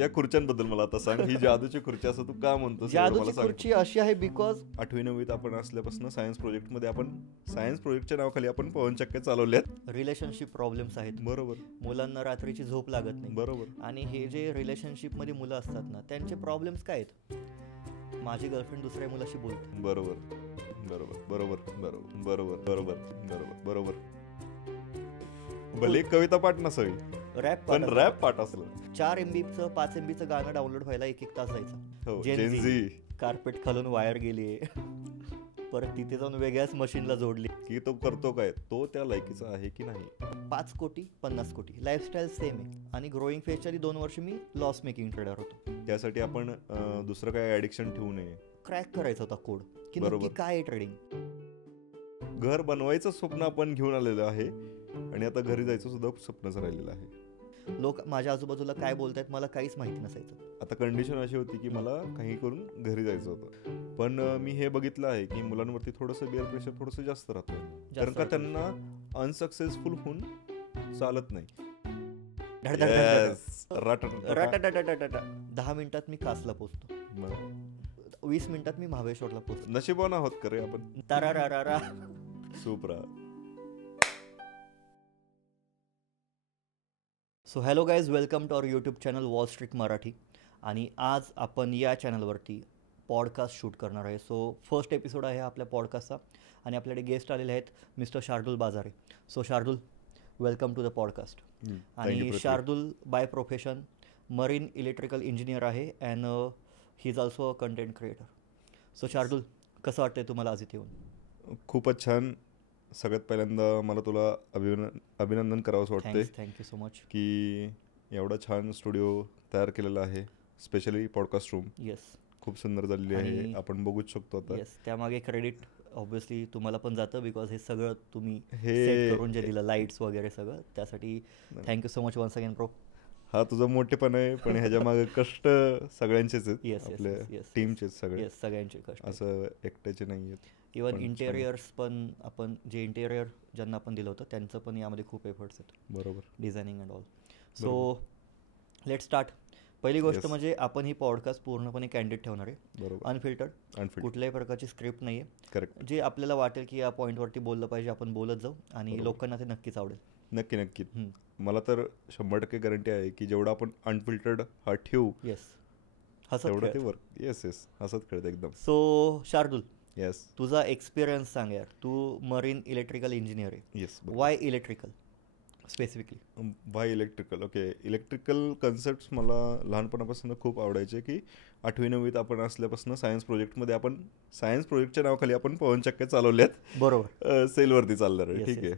या खुर्च्यांबद्दल मला आता सांग. ही जादूची खुर्ची असं तू का म्हणतोस? जादूची खुर्ची अशी आहे बिकॉज 8वी 9वीत आपण असल्यापासून सायन्स प्रोजेक्टमध्ये आपण सायन्स प्रोजेक्टच्या नावाखाली आपण पवनचक्क्या चालवल्यात. रिलेशनशिप प्रॉब्लेम्स आहेत. बरोबर. मुलांना रात्रीची झोप लागत नाही. बरोबर. आणि हे जे रिलेशनशिप मध्ये मुलं असतात ना, त्यांचे प्रॉब्लेम्स काय आहेत? माझी गर्लफ्रेंड दुसऱ्या मुलाशी बोलते. बरोबर बरोबर बरोबर बरोबर बरोबर बरोबर बरोबर बरोबर. भले कविता पाठ नसावी, पण रॅप पाठ असलं. 4 MB 5 MB गाणं डाउनलोड व्हायला 1-1 तास जायचा. जेनझी कार्पेट खालून वायर गेली, परत तिथे जाऊन वेगळ्याच मशीनला जोडली की तो करतो काय, तो त्या लायकीचा आहे की नाही. 5 कोटी 50 कोटी लाईफस्टाईल सेम आहे. आणि ग्रोईंग फेजच्या 2 वर्ष मी लॉस मेकिंग ट्रेडर होतो. त्यासाठी आपण दुसरं काय ऍडिक्शन ठेवू नये. क्रॅक करायचा होता कोड की नक्की काय आहे ट्रेडिंग. घर बनवायचं स्वप्न आपण घेऊन आलेलं आहे आणि आता घरी जायचं सुद्धा स्वप्नच राहिलेलं आहे. लोक माझ्या आजूबाजूला काय बोलतायत मला काहीच माहिती नसायचं. आता कंडिशन अशी होती की मला काही करून घरी जायचं होतं, पण मी हे बघितलं आहे की मुलांवरती थोडंसं बिअर प्रेशर थोडंसं जास्त राहतं, कारण का त्यांना अनसक्सेसफुल होऊन चालत नाही. 10 मिनिटात मी कासला पोहोचतो, 20 मिनिटात मी महाबळेश्वरला पोहोचतो. नशिबान आहोत करे आपण. तारारारा सुप्रा. So hello guys, welcome to our YouTube channel Wall Street Marathi. आणि आज आपण या चॅनलवरती पॉडकास्ट शूट करणार आहे. सो फर्स्ट एपिसोड आहे आपल्या पॉडकास्टचा आणि आपल्याकडे गेस्ट आलेले आहेत mister Shardul Bajare. So Shardul, welcome to the podcast. आणि Shardul by profession marine electrical engineer आहे and he is also a content creator. So Shardul, कसं वाटतंय तुम्हाला आज इथे येऊन? खूपच छान. सगळ्यात पहिल्यांदा मला तुला अभिनंदन करावंसं वाटतंय. थँक्यू सो मच की एवढा छान स्टुडिओ तयार केलेला आहे, स्पेशली पॉडकास्ट रूम. येस, खूप सुंदर झालेली आहे, आपण बघूच शकतो आता. येस, त्यामागे क्रेडिट ऑब्व्हियसली तुम्हाला पण जातं बिकॉज हे सगळं तुम्ही सेट करून जे दिलं, लाईट्स वगैरे सगळं, त्यासाठी thank you so much once again bro. हा तुझा मोठेपण आहे, पण ह्याच्या मागे कष्ट सगळ्यांचेच आहेत, आपल्या टीमचेच सगळ्यांचे कष्ट, असं एकट्याचे नाही आहेत. इवन इंटेरियर्स पण आपण जे इंटेरियर ज्यांना आपण दिलं होतं त्यांचं पण यामध्ये खूप एफर्ट्स आहेत. बरोबर. Designing and all. So let start. पहिली गोष्ट म्हणजे आपण ही पॉडकास्ट पूर्णपणे कॅन्डिड ठेवणार आहे. बरोबर. अनफिल्टर्ड, कुठल्याही प्रकारची स्क्रिप्ट नाही आहे. करेक्ट. जे आपल्याला वाटेल की या पॉईंटवरती बोललं पाहिजे आपण बोलत जाऊ आणि लोकांना ते नक्कीच आवडेल. नक्की. मला तर 100% गॅरंटी आहे की जेवढा आपण अनफिल्टर्ड हा ठेवू, तेवढं ते वर्क. येस हसत खेळत एकदम. सो शार्दुल, येस, तुझा एक्सपिरियन्स सांग यार. तू मरीन इलेक्ट्रिकल इंजिनियर आहे. Yes. Y electrical specifically? Y electrical? Okay, electrical concepts मला लहानपणापासून खूप आवडायचे. की 8वी 9वीत आपण असल्यापासून सायन्स प्रोजेक्टमध्ये आपण सायन्स प्रोजेक्टच्या नावाखाली आपण पवनचक्क्या चालवल्यात. बरोबर. सेलवरती चालणार आहे. ठीक आहे.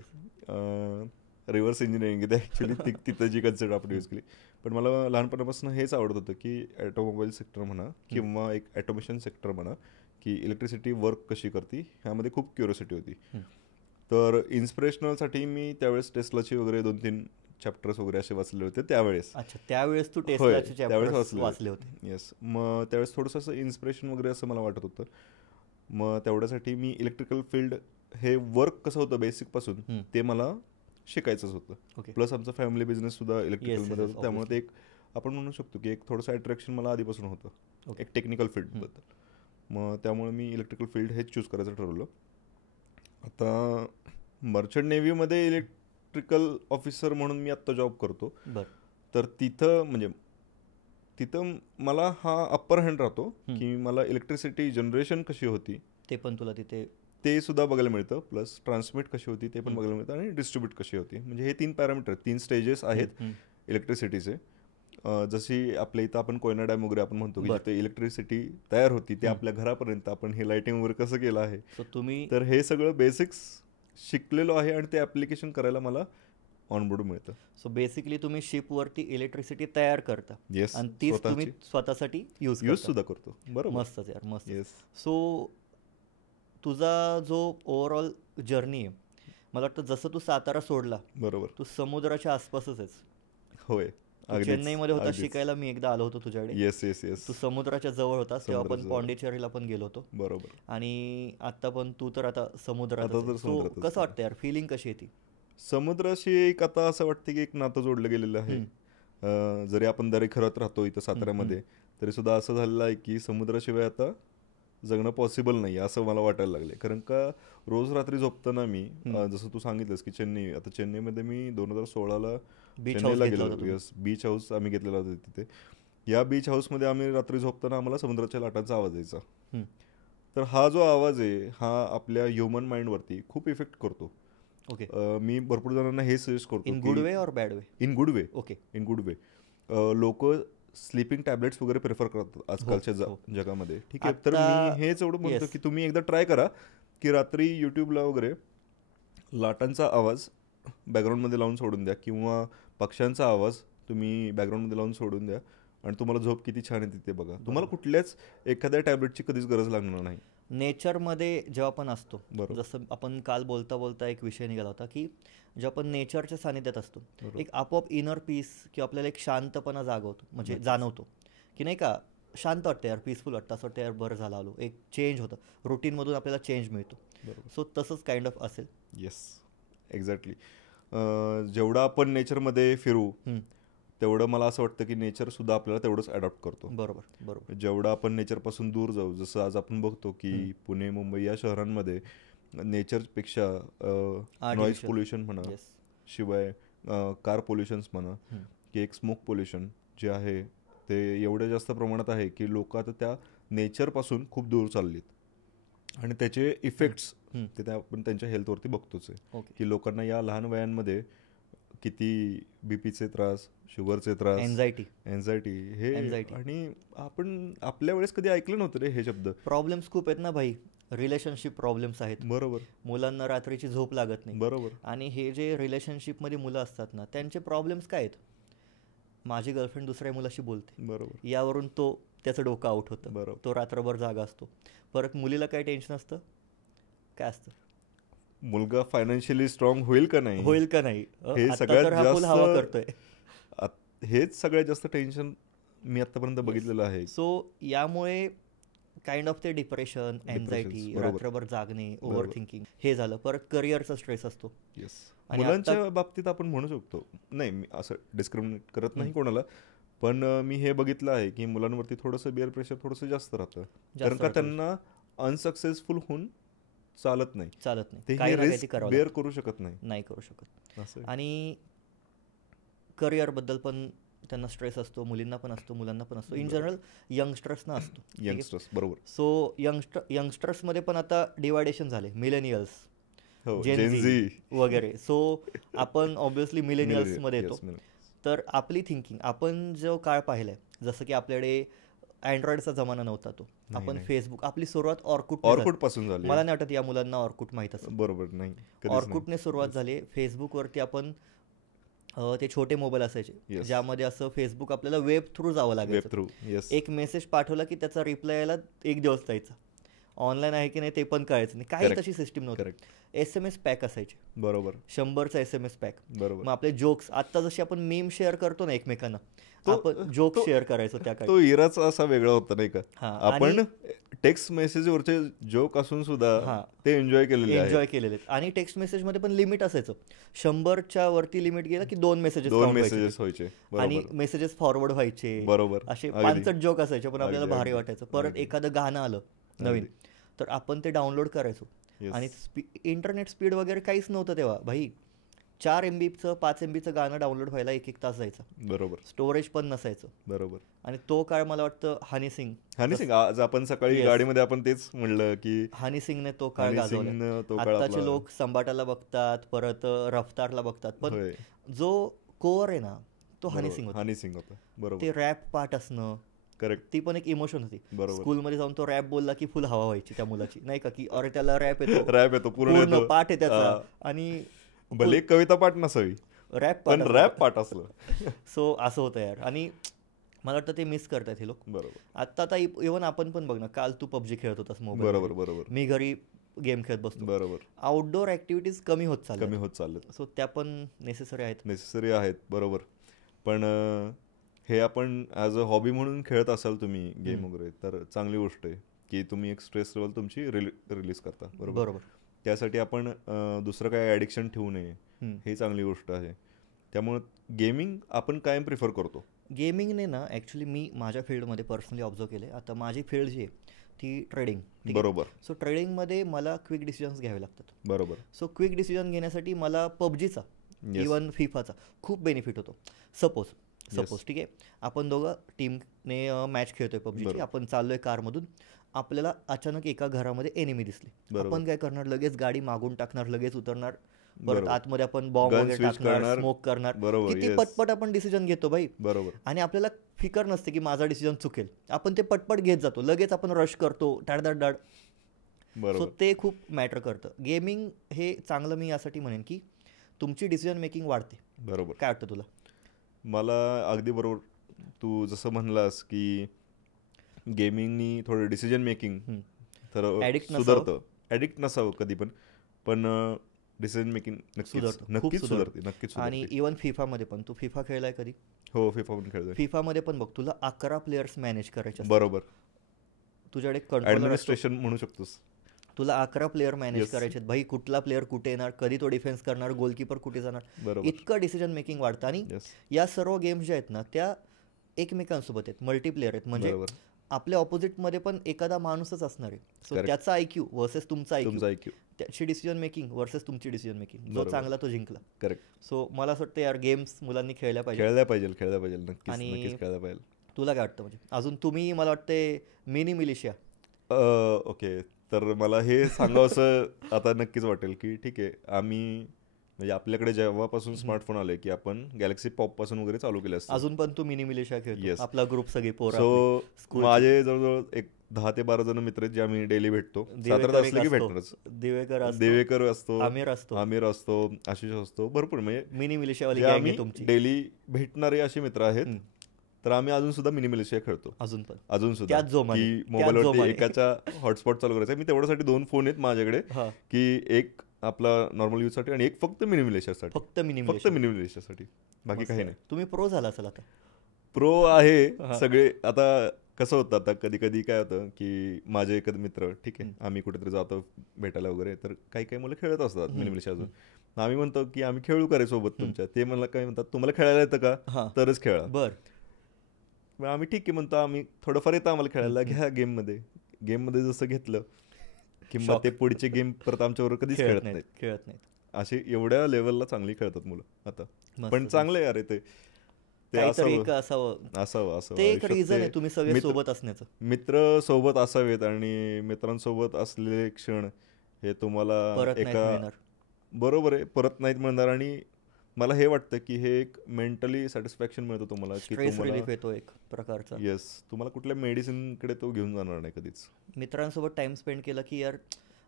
रिव्हर्स इंजिनिअरिंग आहे ॲक्च्युली, तिथं जी कन्सेप्ट आपण यूज केली. पण मला लहानपणापासून हेच आवडत होतं की ॲटोमोबाईल सेक्टर म्हणा किंवा एक ॲटोमेशन सेक्टर म्हणा, की इलेक्ट्रिसिटी वर्क कशी करते ह्यामध्ये खूप क्युरियोसिटी होती. तर इन्स्पिरेशनलसाठी मी त्यावेळेस टेस्लाची वगैरे 2-3 चॅप्टर्स वगैरे असे वाचले होते त्यावेळेस. अच्छा, त्यावेळेस तू टेस्लाचे चॅप्टर्स वाचले होते? येस. मग त्यावेळेस थोडंसं असं इन्स्पिरेशन वगैरे असं मला वाटत होतं. मग तेवढ्यासाठी मी इलेक्ट्रिकल फील्ड हे वर्क कसं होतं बेसिकपासून ते मला शिकायचंच होतं. प्लस आमचा फॅमिली बिझनेस सुद्धा इलेक्ट्रिकलमध्ये होता, त्यामुळे ते एक आपण म्हणू शकतो की एक थोडंसं अट्रॅक्शन मला आधीपासून होतं एक टेक्निकल फील्डबद्दल. मग त्यामुळे मी इलेक्ट्रिकल फील्ड हेच चूज करायचं ठरवलं. आता मर्चंट नेव्हीमध्ये इलेक्ट्रिकल ऑफिसर म्हणून मी आत्ता जॉब करतो. तर तिथं मला हा अप्पर हँड राहतो की मला इलेक्ट्रिसिटी जनरेशन कशी होती ते पण तुला तिथे ते सुद्धा बघायला मिळतं, प्लस ट्रान्समिट कशी होती ते पण बघायला मिळतं, आणि डिस्ट्रीब्यूट कशी होती. म्हणजे हे 3 पॅरामीटर, 3 स्टेजेस आहेत इलेक्ट्रिसिटीचे. जशी आपल्या इथं आपण कोयना डॅम वगैरे आपण म्हणतो की जिथे इलेक्ट्रिसिटी तयार होती ते आपल्या घरापर्यंत आपण हे लाइटिंग वगैरे कसं केलं आहे. तर हे सगळं बेसिक्स शिकलेलो आहे आणि ते ॲप्लिकेशन करायला मला ऑनबोर्ड मिळतं. सो बेसिकली तुम्ही शिपवरती इलेक्ट्रिसिटी तयार करता. येस. आणि तीच तुम्ही स्वतःसाठी यूज सुद्धा करतो. बरोबर. मस्तच यार, मस्त. येस. सो तुझा जो ओव्हरऑल जर्नी आहे, मला वाटतं जसं तू सातारा सोडला, बरोबर, तू समुद्राच्या आसपासच आहेस. होय. चेन्नईमध्ये होता शिकायला, मी एकदा आलो होतो तुझ्याकडे. येस. तू समुद्राच्या जवळ होतास, तेव्हा आपण पॉंडिचेरीला पण गेलो होतो. बरोबर. आणि आता पण तू तर आता समुद्रात. कसं वाटतं यार, फिलिंग कशी आहे ती? समुद्राशी एक आता असं वाटतं की एक नातं जोडलं गेलेलं आहे. जरी आपण दरी खरत राहतो इथं साताऱ्यामध्ये, तरी सुद्धा असं झालेलं आहे की समुद्राशिवाय आता जगणं पॉसिबल नाही असं मला वाटायला लागले. कारण का रोज रात्री झोपताना मी जसं तू सांगितलंस की आता चेन्नईमध्ये मी 2016ला चेन्नईला गेलो. यस, बीच हाऊस आम्ही घेतलेला होता तिथे. या बीच हाऊसमध्ये आम्ही रात्री झोपताना आम्हाला समुद्राच्या लाटांचा आवाज यायचा. तर हा जो आवाज आहे हा आपल्या ह्युमन माइंडवरती खूप इफेक्ट करतो. ओके. मी भरपूर जणांना हे सजेस्ट करतो. इन गुड वे और bad way? In good way. Okay, in good way. लोक स्लीपिंग टॅबलेट्स वगैरे प्रिफर करतात आजकालच्या जगामध्ये. ठीक आहे, तर मी हेच एवढं म्हणतो की तुम्ही एकदा ट्राय करा की रात्री युट्यूबला वगैरे लाटांचा आवाज बॅकग्राऊंडमध्ये लावून सोडून द्या, किंवा पक्ष्यांचा आवाज तुम्ही बॅकग्राऊंडमध्ये लावून सोडून द्या, आणि तुम्हाला झोप किती छान येते ते बघा. तुम्हाला कुठल्याच एखाद्या टॅबलेटची कधीच गरज लागणार नाही. नेचरमध्ये जेव्हा आपण असतो, जसं आपण काल बोलता बोलता एक विषय निघाला होता की जेव्हा आपण नेचरच्या सानिध्यात असतो, एक आपोआप इनर पीस किंवा आपल्याला एक शांतपणा जागवतो, म्हणजे जाणवतो की नाही का, शांत वाटतं यार, पीसफुल वाटतं, असं वाटतं यार बरं झालं आलो, एक चेंज होतं, रुटीनमधून आपल्याला चेंज मिळतो. सो तसंच काइंड ऑफ असेल. Yes, exactly. जेवढं आपण नेचरमध्ये फिरू तेवढं मला असं वाटतं की नेचर सुद्धा आपल्याला तेवढंच अडॉप्ट करतो. बरोबर. जेवढं आपण नेचरपासून दूर जाऊ, जसं आज आपण बघतो की पुणे, मुंबई या शहरांमध्ये नेचरपेक्षा नॉईज पोल्युशन म्हणा, शिवाय कार पोल्युशन्स म्हणा, की एक स्मोक पोल्युशन जे आहे ते एवढ्या जास्त प्रमाणात आहे की लोक आता त्या नेचरपासून खूप दूर चाललीत, आणि त्याचे इफेक्ट्स ते आपण त्यांच्या हेल्थवरती बघतोच आहे. की लोकांना या लहान वयांमध्ये किती बीपीचे त्रास, शुगरचे त्रास, एन्झायटी हे, आणि आपण आपल्या वेळेस कधी ऐकलं नव्हतं रे हे शब्द. प्रॉब्लेम्स खूप आहेत ना भाई, रिलेशनशिप प्रॉब्लेम्स आहेत. बरोबर. मुलांना रात्रीची झोप लागत नाही. बरोबर. आणि हे जे रिलेशनशिपमध्ये मुलं असतात ना, त्यांचे प्रॉब्लेम्स काय आहेत? माझी गर्लफ्रेंड दुसऱ्या मुलाशी बोलते, बरोबर, यावरून त्याचं डोकं आउट होतं, बरोबर, तो रात्रभर जागा असतो. परत मुलीला काय टेन्शन असतं, काय असतं, मुलगा फायनान्शियली स्ट्रॉंग होईल का नाही, हे सगळ्यात जास्त हवा करतोय. हेच सगळ्यात जास्त टेन्शन मी आतापर्यंत बघितलेलं आहे. सो यामुळे काइंड ऑफ ते डिप्रेशन, एन्झायटी, रात्रभर जागणे, ओव्हर थिंकिंग हे झालं. परत करिअरचा स्ट्रेस असतो. मुलांच्या बाबतीत आपण म्हणू शकतो, नाही मी असं डिस्क्रिमिनेट करत नाही कोणाला, पण मी हे बघितलं आहे की मुलांवरती थोडंसं बिअर प्रेशर थोडंसं जास्त राहतं, कारण का त्यांना अनसक्सेसफुल होऊन चालत नाही, ते रिस्क बेअर करू शकत नाही. आणि करिअर बद्दल पण त्यांना स्ट्रेस असतो, मुलींना पण असतो, मुलांना पण असतो, इन जनरल यंगस्टर्सना असतो. यंगस्टर्स, बरोबर. सो यंगस्टर्समध्ये पण आता डिवायडेशन झाले, मिलेनियल्स, जेन झी वगैरे. सो आपण ऑब्व्हियसली मिलेनियल्समध्ये येतो. तर आपली थिंकिंग, आपण जो काळ पाहिलाय, जसं की आपल्याकडे अँड्रॉइडचा जमाना नव्हता, तो आपण फेसबुक, आपली सुरुवात ऑर्कुट पासून झाली. मला नाही वाटत या मुलांना ऑर्कुट माहित असेल. बरोबर, नाही, ऑर्कुटने सुरुवात झाली. फेसबुकवरती आपण ते छोटे मोबाईल असायचे ज्यामध्ये असं फेसबुक आपल्याला वेब थ्रू जावं लागायचं. एक मेसेज पाठवला की त्याचा रिप्लाय यायला 1 दिवस जायचा, ऑनलाईन आहे की नाही ते पण कळायचं नाही, काही तशी सिस्टीम नव्हती. SMS पॅक असायचे, बरोबर, 100चा SMS पॅक. बरोबर. मग आपले जोक्स, आता जशी आपण मीम शेअर करतो ना एकमेकांना, आपण जोक शेअर करायचो त्या काळी. तो इराच असा वेगळा होता नाही का, आपण टेक्स्ट मेसेजवरचे जोक असून सुद्धा ते एन्जॉय केलेले आहेत. आणि टेक्स्ट मेसेज मध्ये पण लिमिट असायचं, 100च्या वरती लिमिट गेला की 2 मेसेजेस व्हायचे, आणि मेसेजेस फॉरवर्ड व्हायचे. बरोबर, असे 5 जोक असायचे, पण आपल्याला भारी वाटायचं. परत एखादं गाणं आलं नवीन तर आपण ते डाउनलोड करायचो. आणि इंटरनेट स्पीड वगैरे काहीच नव्हतं तेव्हा भाई. 4 MBचं 5 MBचं गाणं डाउनलोड व्हायला 1-1 तास जायचा. बरोबर. स्टोरेज पण नसायचं. बरोबर. आणि तो काळ मला वाटतं हनी सिंग, आज आपण सकाळी गाडीमध्ये आपण तेच म्हणलं की हनी सिंगने तो काळ गाजवला. आताचे लोक संबाटाला बघतात, परत रफ्तारला बघतात, पण जो कोर आहे ना तो हनी सिंग होता. बरोबर. ते रॅप पार्ट असणं, करेक्ट, ती पण एक इमोशन होती. स्कूलमध्ये जाऊन तो रॅप बोलला की फुल हवा व्हायची त्या मुलाची, नाही का, की अरे त्याला रॅप येतो पूर्ण पाठ आहे त्याचा, आणि भले कविता पाठ नसावी, रॅप पाठ असलं. सो असं होतं यार. आणि मला वाटतं ते मिस करतात हे लोक. बरोबर. आता इव्हन आपण पण बघ ना, काल तू PUBG खेळत होतास मोबाईल, बरोबर, मी घरी गेम खेळत बसतो. बरोबर. आउटडोर ऍक्टिव्हिटीज कमी होत चालल्यात. सो त्या पण नेसेसरी आहेत. बरोबर. पण हे आपण ॲज अ हॉबी म्हणून खेळत असाल तुम्ही गेम वगैरे, तर चांगली गोष्ट आहे की तुम्ही एक स्ट्रेस लेवल तुमची रिलीज करता. बरोबर. त्यासाठी आपण दुसरं काय ॲडिक्शन ठेवू नये, ही चांगली गोष्ट आहे. त्यामुळे गेमिंग आपण कायम प्रिफर करतो. गेमिंगने ना ॲक्च्युली मी माझ्या फील्डमध्ये पर्सनली ऑब्झर्व केले. आता माझी फील्ड जी आहे ती ट्रेडिंग. बरोबर. सो ट्रेडिंगमध्ये मला क्विक डिसिजन्स घ्यावे लागतात. बरोबर. सो क्विक डिसिजन घेण्यासाठी मला पबजीचा इवन फिफाचा खूप बेनिफिट होतो. सपोज ठीक आहे, आपण दोघं टीमने मॅच खेळतोय पबजीची, आपण चाललोय कारमधून, आपल्याला अचानक एका घरामध्ये एनिमी दिसले. आपण काय करणार, लगेच गाडी मागून टाकणार, लगेच उतरणार, परत आतमध्ये आपण बॉम्ब वगैरे टाकणार, स्मोक करणार. किती पटपट आपण डिसिजन घेतो भाई. बरोबर. आणि आपल्याला फिकर नसते की माझा डिसिजन चुकेल, आपण ते पटपट घेत जातो, लगेच आपण रश करतो, डाड. सो ते खूप मॅटर करतं. गेमिंग हे चांगलं मी यासाठी म्हणेन की तुमची डिसिजन मेकिंग वाढते. बरोबर. काय वाटतं तुला? मला अगदी बरोबर. तू जसं म्हणलास की गेमिंगनी थोडं डिसिजन मेकिंग तर सुधारतं. ॲडिक्ट नसावं कधी पण डिसिजन मेकिंग नक्कीच सुधारते. आणि इवन फिफामध्ये पण, तू फिफा खेळलाय कधी? हो, फिफा पण खेळतोय. फिफामध्ये पण बघ, तुला 11 प्लेयर्स मॅनेज करायचे. बरोबर. तुझ्याकडे कंट्रोलर, ॲडमिनिस्ट्रेशन म्हणू शकतोस. तुला 11 प्लेयर मॅनेज करायचे. भाई कुठला प्लेअर कुठे येणार, कधी तो डिफेन्स करणार, गोलकीपर कुठे जाणार, इतकं डिसिजन मेकिंग वाढतं. आणि या सर्व गेम्स ज्या आहेत ना त्या एकमेकांसोबत आहेत, मल्टीप्लेअर आहेत. म्हणजे आपल्या ऑपोजिटमध्ये पण एखादा माणूसच असणार आहे. सो त्याचा IQ वर्सेस तुमचा IQ, त्याची डिसिजन मेकिंग वर्सेस तुमची डिसिजन मेकिंग, जो चांगला तो जिंकला. करेक्ट. सो मला असं वाटतं यार, गेम्स मुलांनी खेळल्या पाहिजे. नक्कीच खेळल्या पाहिजे. तुला काय वाटतं? म्हणजे अजून तुम्ही, मला वाटते मिनी मिलिशिया. ओके, तर मला हे सांगावंसं आता नक्कीच वाटेल की ठीक आहे, आम्ही म्हणजे आपल्याकडे जेव्हापासून स्मार्टफोन आले की आपण गॅलेक्सी पॉप पासून वगैरे चालू केले असतात. अजून पण तू मिनी मिलिशिया खेळतो? आपला ग्रुप सगळे पोरं. सो माझे जवळजवळ एक 10 ते 12 जण मित्र आहेत जे आम्ही डेली भेटतो. साताऱ्यात असले की भेटणारच. देवेकर असतो, आमिर असतो, आशिष असतो, भरपूर म्हणजे मिनी मिलिशिया डेली भेटणारे असे मित्र आहेत. तर आम्ही अजून सुद्धा मिनी मिलिशिया खेळतो. अजून सुद्धा की मोबाईलवरती एकाचा हॉटस्पॉट चालू करायचा. मी तेवढ्यासाठी 2 फोन आहेत माझ्याकडे, की एक आपला नॉर्मल यूजसाठी आणि एक फक्त मिनी मिलिशियासाठी. फक्त मिनी मिलिशियासाठी, बाकी काही नाही. तुम्ही प्रो झाला असेल आता? प्रो आहे सगळे. आता कसं होतं, आता कधी कधी काय होतं की माझे एखादे मित्र, ठीक आहे, आम्ही कुठेतरी जातो भेटायला वगैरे, तर काही मुलं खेळत असतात मिनी मिलिशिया. अजून आम्ही म्हणतो की आम्ही खेळू करे सोबत तुमच्या. ते मला काय म्हणतात, तुम्हाला खेळायला येतं का, तरच खेळा. बरं, आम्ही ठीक आहे म्हणतो, आम्ही थोडंफार येतं आम्हाला खेळायला, घ्या गेममध्ये जसं घेतलं किंवा ते पुढचे गेम परत आमच्यावर कधीच खेळत नाहीत. अशी एवढ्या लेवलला चांगली खेळतात मुलं आता. पण चांगलं आहे अरे, ते असावं. ते एक रिझन आहे तुम्ही सगळे सोबत असण्याचं. मित्र सोबत असावेत आणि मित्रांसोबत असलेले क्षण हे तुम्हाला एका, बरोबर आहे, परत नाहीत मिळणार. आणि मला हे वाटतं की हे एक मेंटली सॅटिस्फॅक्शन मिळतं तुम्हाला, की रिलीफ येतो एक प्रकारचा. येस, तुम्हाला कुठल्या मेडिसिनकडे तो घेऊन जाणार नाही कधीच. मित्रांसोबत टाइम स्पेंड केला की यार,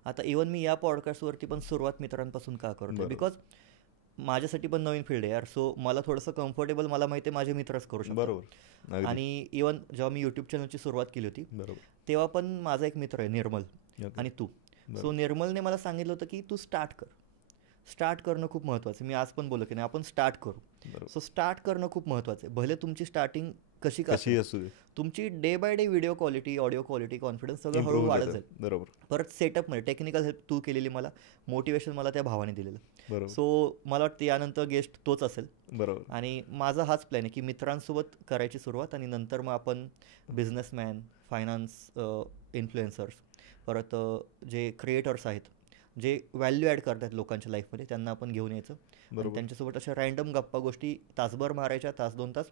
आता इव्हन मी या पॉडकास्टवरती पण सुरुवात मित्रांपासून का करतो, बिकॉज माझ्यासाठी पण नवीन फील्ड आहे यार. सो मला थोडंसं कम्फर्टेबल, मला माहिती आहे माझे मित्रच करू शकतो. बरोबर. आणि इव्हन जेव्हा मी यूट्यूब चॅनलची सुरुवात केली होती, तेव्हा पण माझा एक मित्र आहे निर्मल, आणि तू. सो निर्मलने मला सांगितलं होतं की तू स्टार्ट करणं खूप महत्त्वाचं. मी आज पण बोललो की नाही, आपण स्टार्ट करू. सो स्टार्ट करणं खूप महत्त्वाचं आहे. भले तुमची स्टार्टिंग कशी असू दे, तुमची day by day video quality, audio quality, confidence सगळं हळूहळू वाढत जाईल. बरोबर. परत सेटअपमध्ये टेक्निकल हेल्प तू केलेली, मला मोटिवेशन मला त्या भावाने दिलेलं. सो मला वाटतं यानंतर गेस्ट तोच असेल. बरोबर. आणि माझा हाच प्लॅन आहे की मित्रांसोबत करायची सुरुवात, आणि नंतर मग आपण बिझनेसमॅन, फायनान्स इन्फ्लुएन्सर्स, परत जे क्रिएटर्स आहेत, जे व्हॅल्यू ॲड करतात लोकांच्या लाईफमध्ये, त्यांना आपण घेऊन यायचं. त्यांच्यासोबत अशा रँडम गप्पा गोष्टी तासभर मारायच्या, 1-2 तास.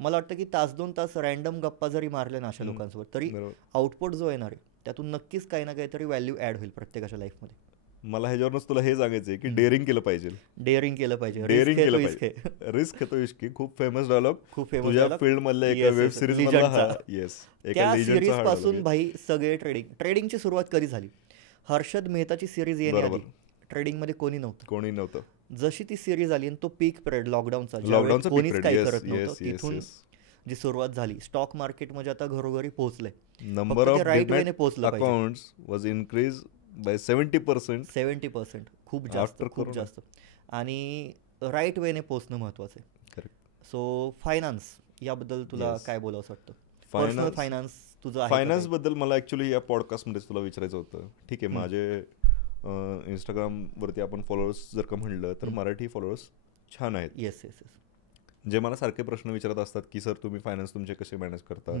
मला वाटतं की 1-2 तास रँडम गप्पा जरी मारल्या ना अशा लोकांसोबत, तरी आउटपुट जो येणार आहे त्यातून नक्कीच काही ना काहीतरी व्हॅल्यू ॲड होईल प्रत्येकाच्या लाईफमध्ये. मला ह्याच्यावरूनच तुला हे सांगायचं आहे की डेअरिंग केलं पाहिजे. रिस्क घेतो इश्की. खूप फेमस डायलॉग, तुझ्या फील्ड मधल्या एका वेब सिरीज त्या सिरीज पासून भाई सगळे ट्रेडिंगची सुरुवात कधी झाली, हर्षद मेहताची सिरीज येण्याआधी ट्रेडिंगमध्ये कोणी नव्हतं. जशी ती सिरीज आली आणि तो पीक पिरियड लॉकडाऊनचा, कोणीच काही करत नव्हतं, तिथून जी सुरुवात झाली, स्टॉक मार्केट म्हणजे आता घरोघरी पोहोचलंय. नंबर ऑफ राईट वेने पोहोचलं, अकाउंट्स वाज इन्क्रीज बाय 70%. खूप जास्त. आणि राईट वेने पोहोचणं महत्वाचं आहे. सो फायनान्स याबद्दल तुला काय बोलावं वाटतं? फायनान्स बद्दल मला ऍक्च्युली या पॉडकास्टमध्ये तुला विचारायचं होतं. ठीक आहे, माझे इंस्टाग्रामवरती आपण फॉलोअर्स जर का म्हणलं तर मराठी फॉलोअर्स छान आहेत. Yes yes yes. जे मला सारखे प्रश्न विचारत असतात की सर तुम्ही फायनान्स तुमचे कसे मॅनेज करता,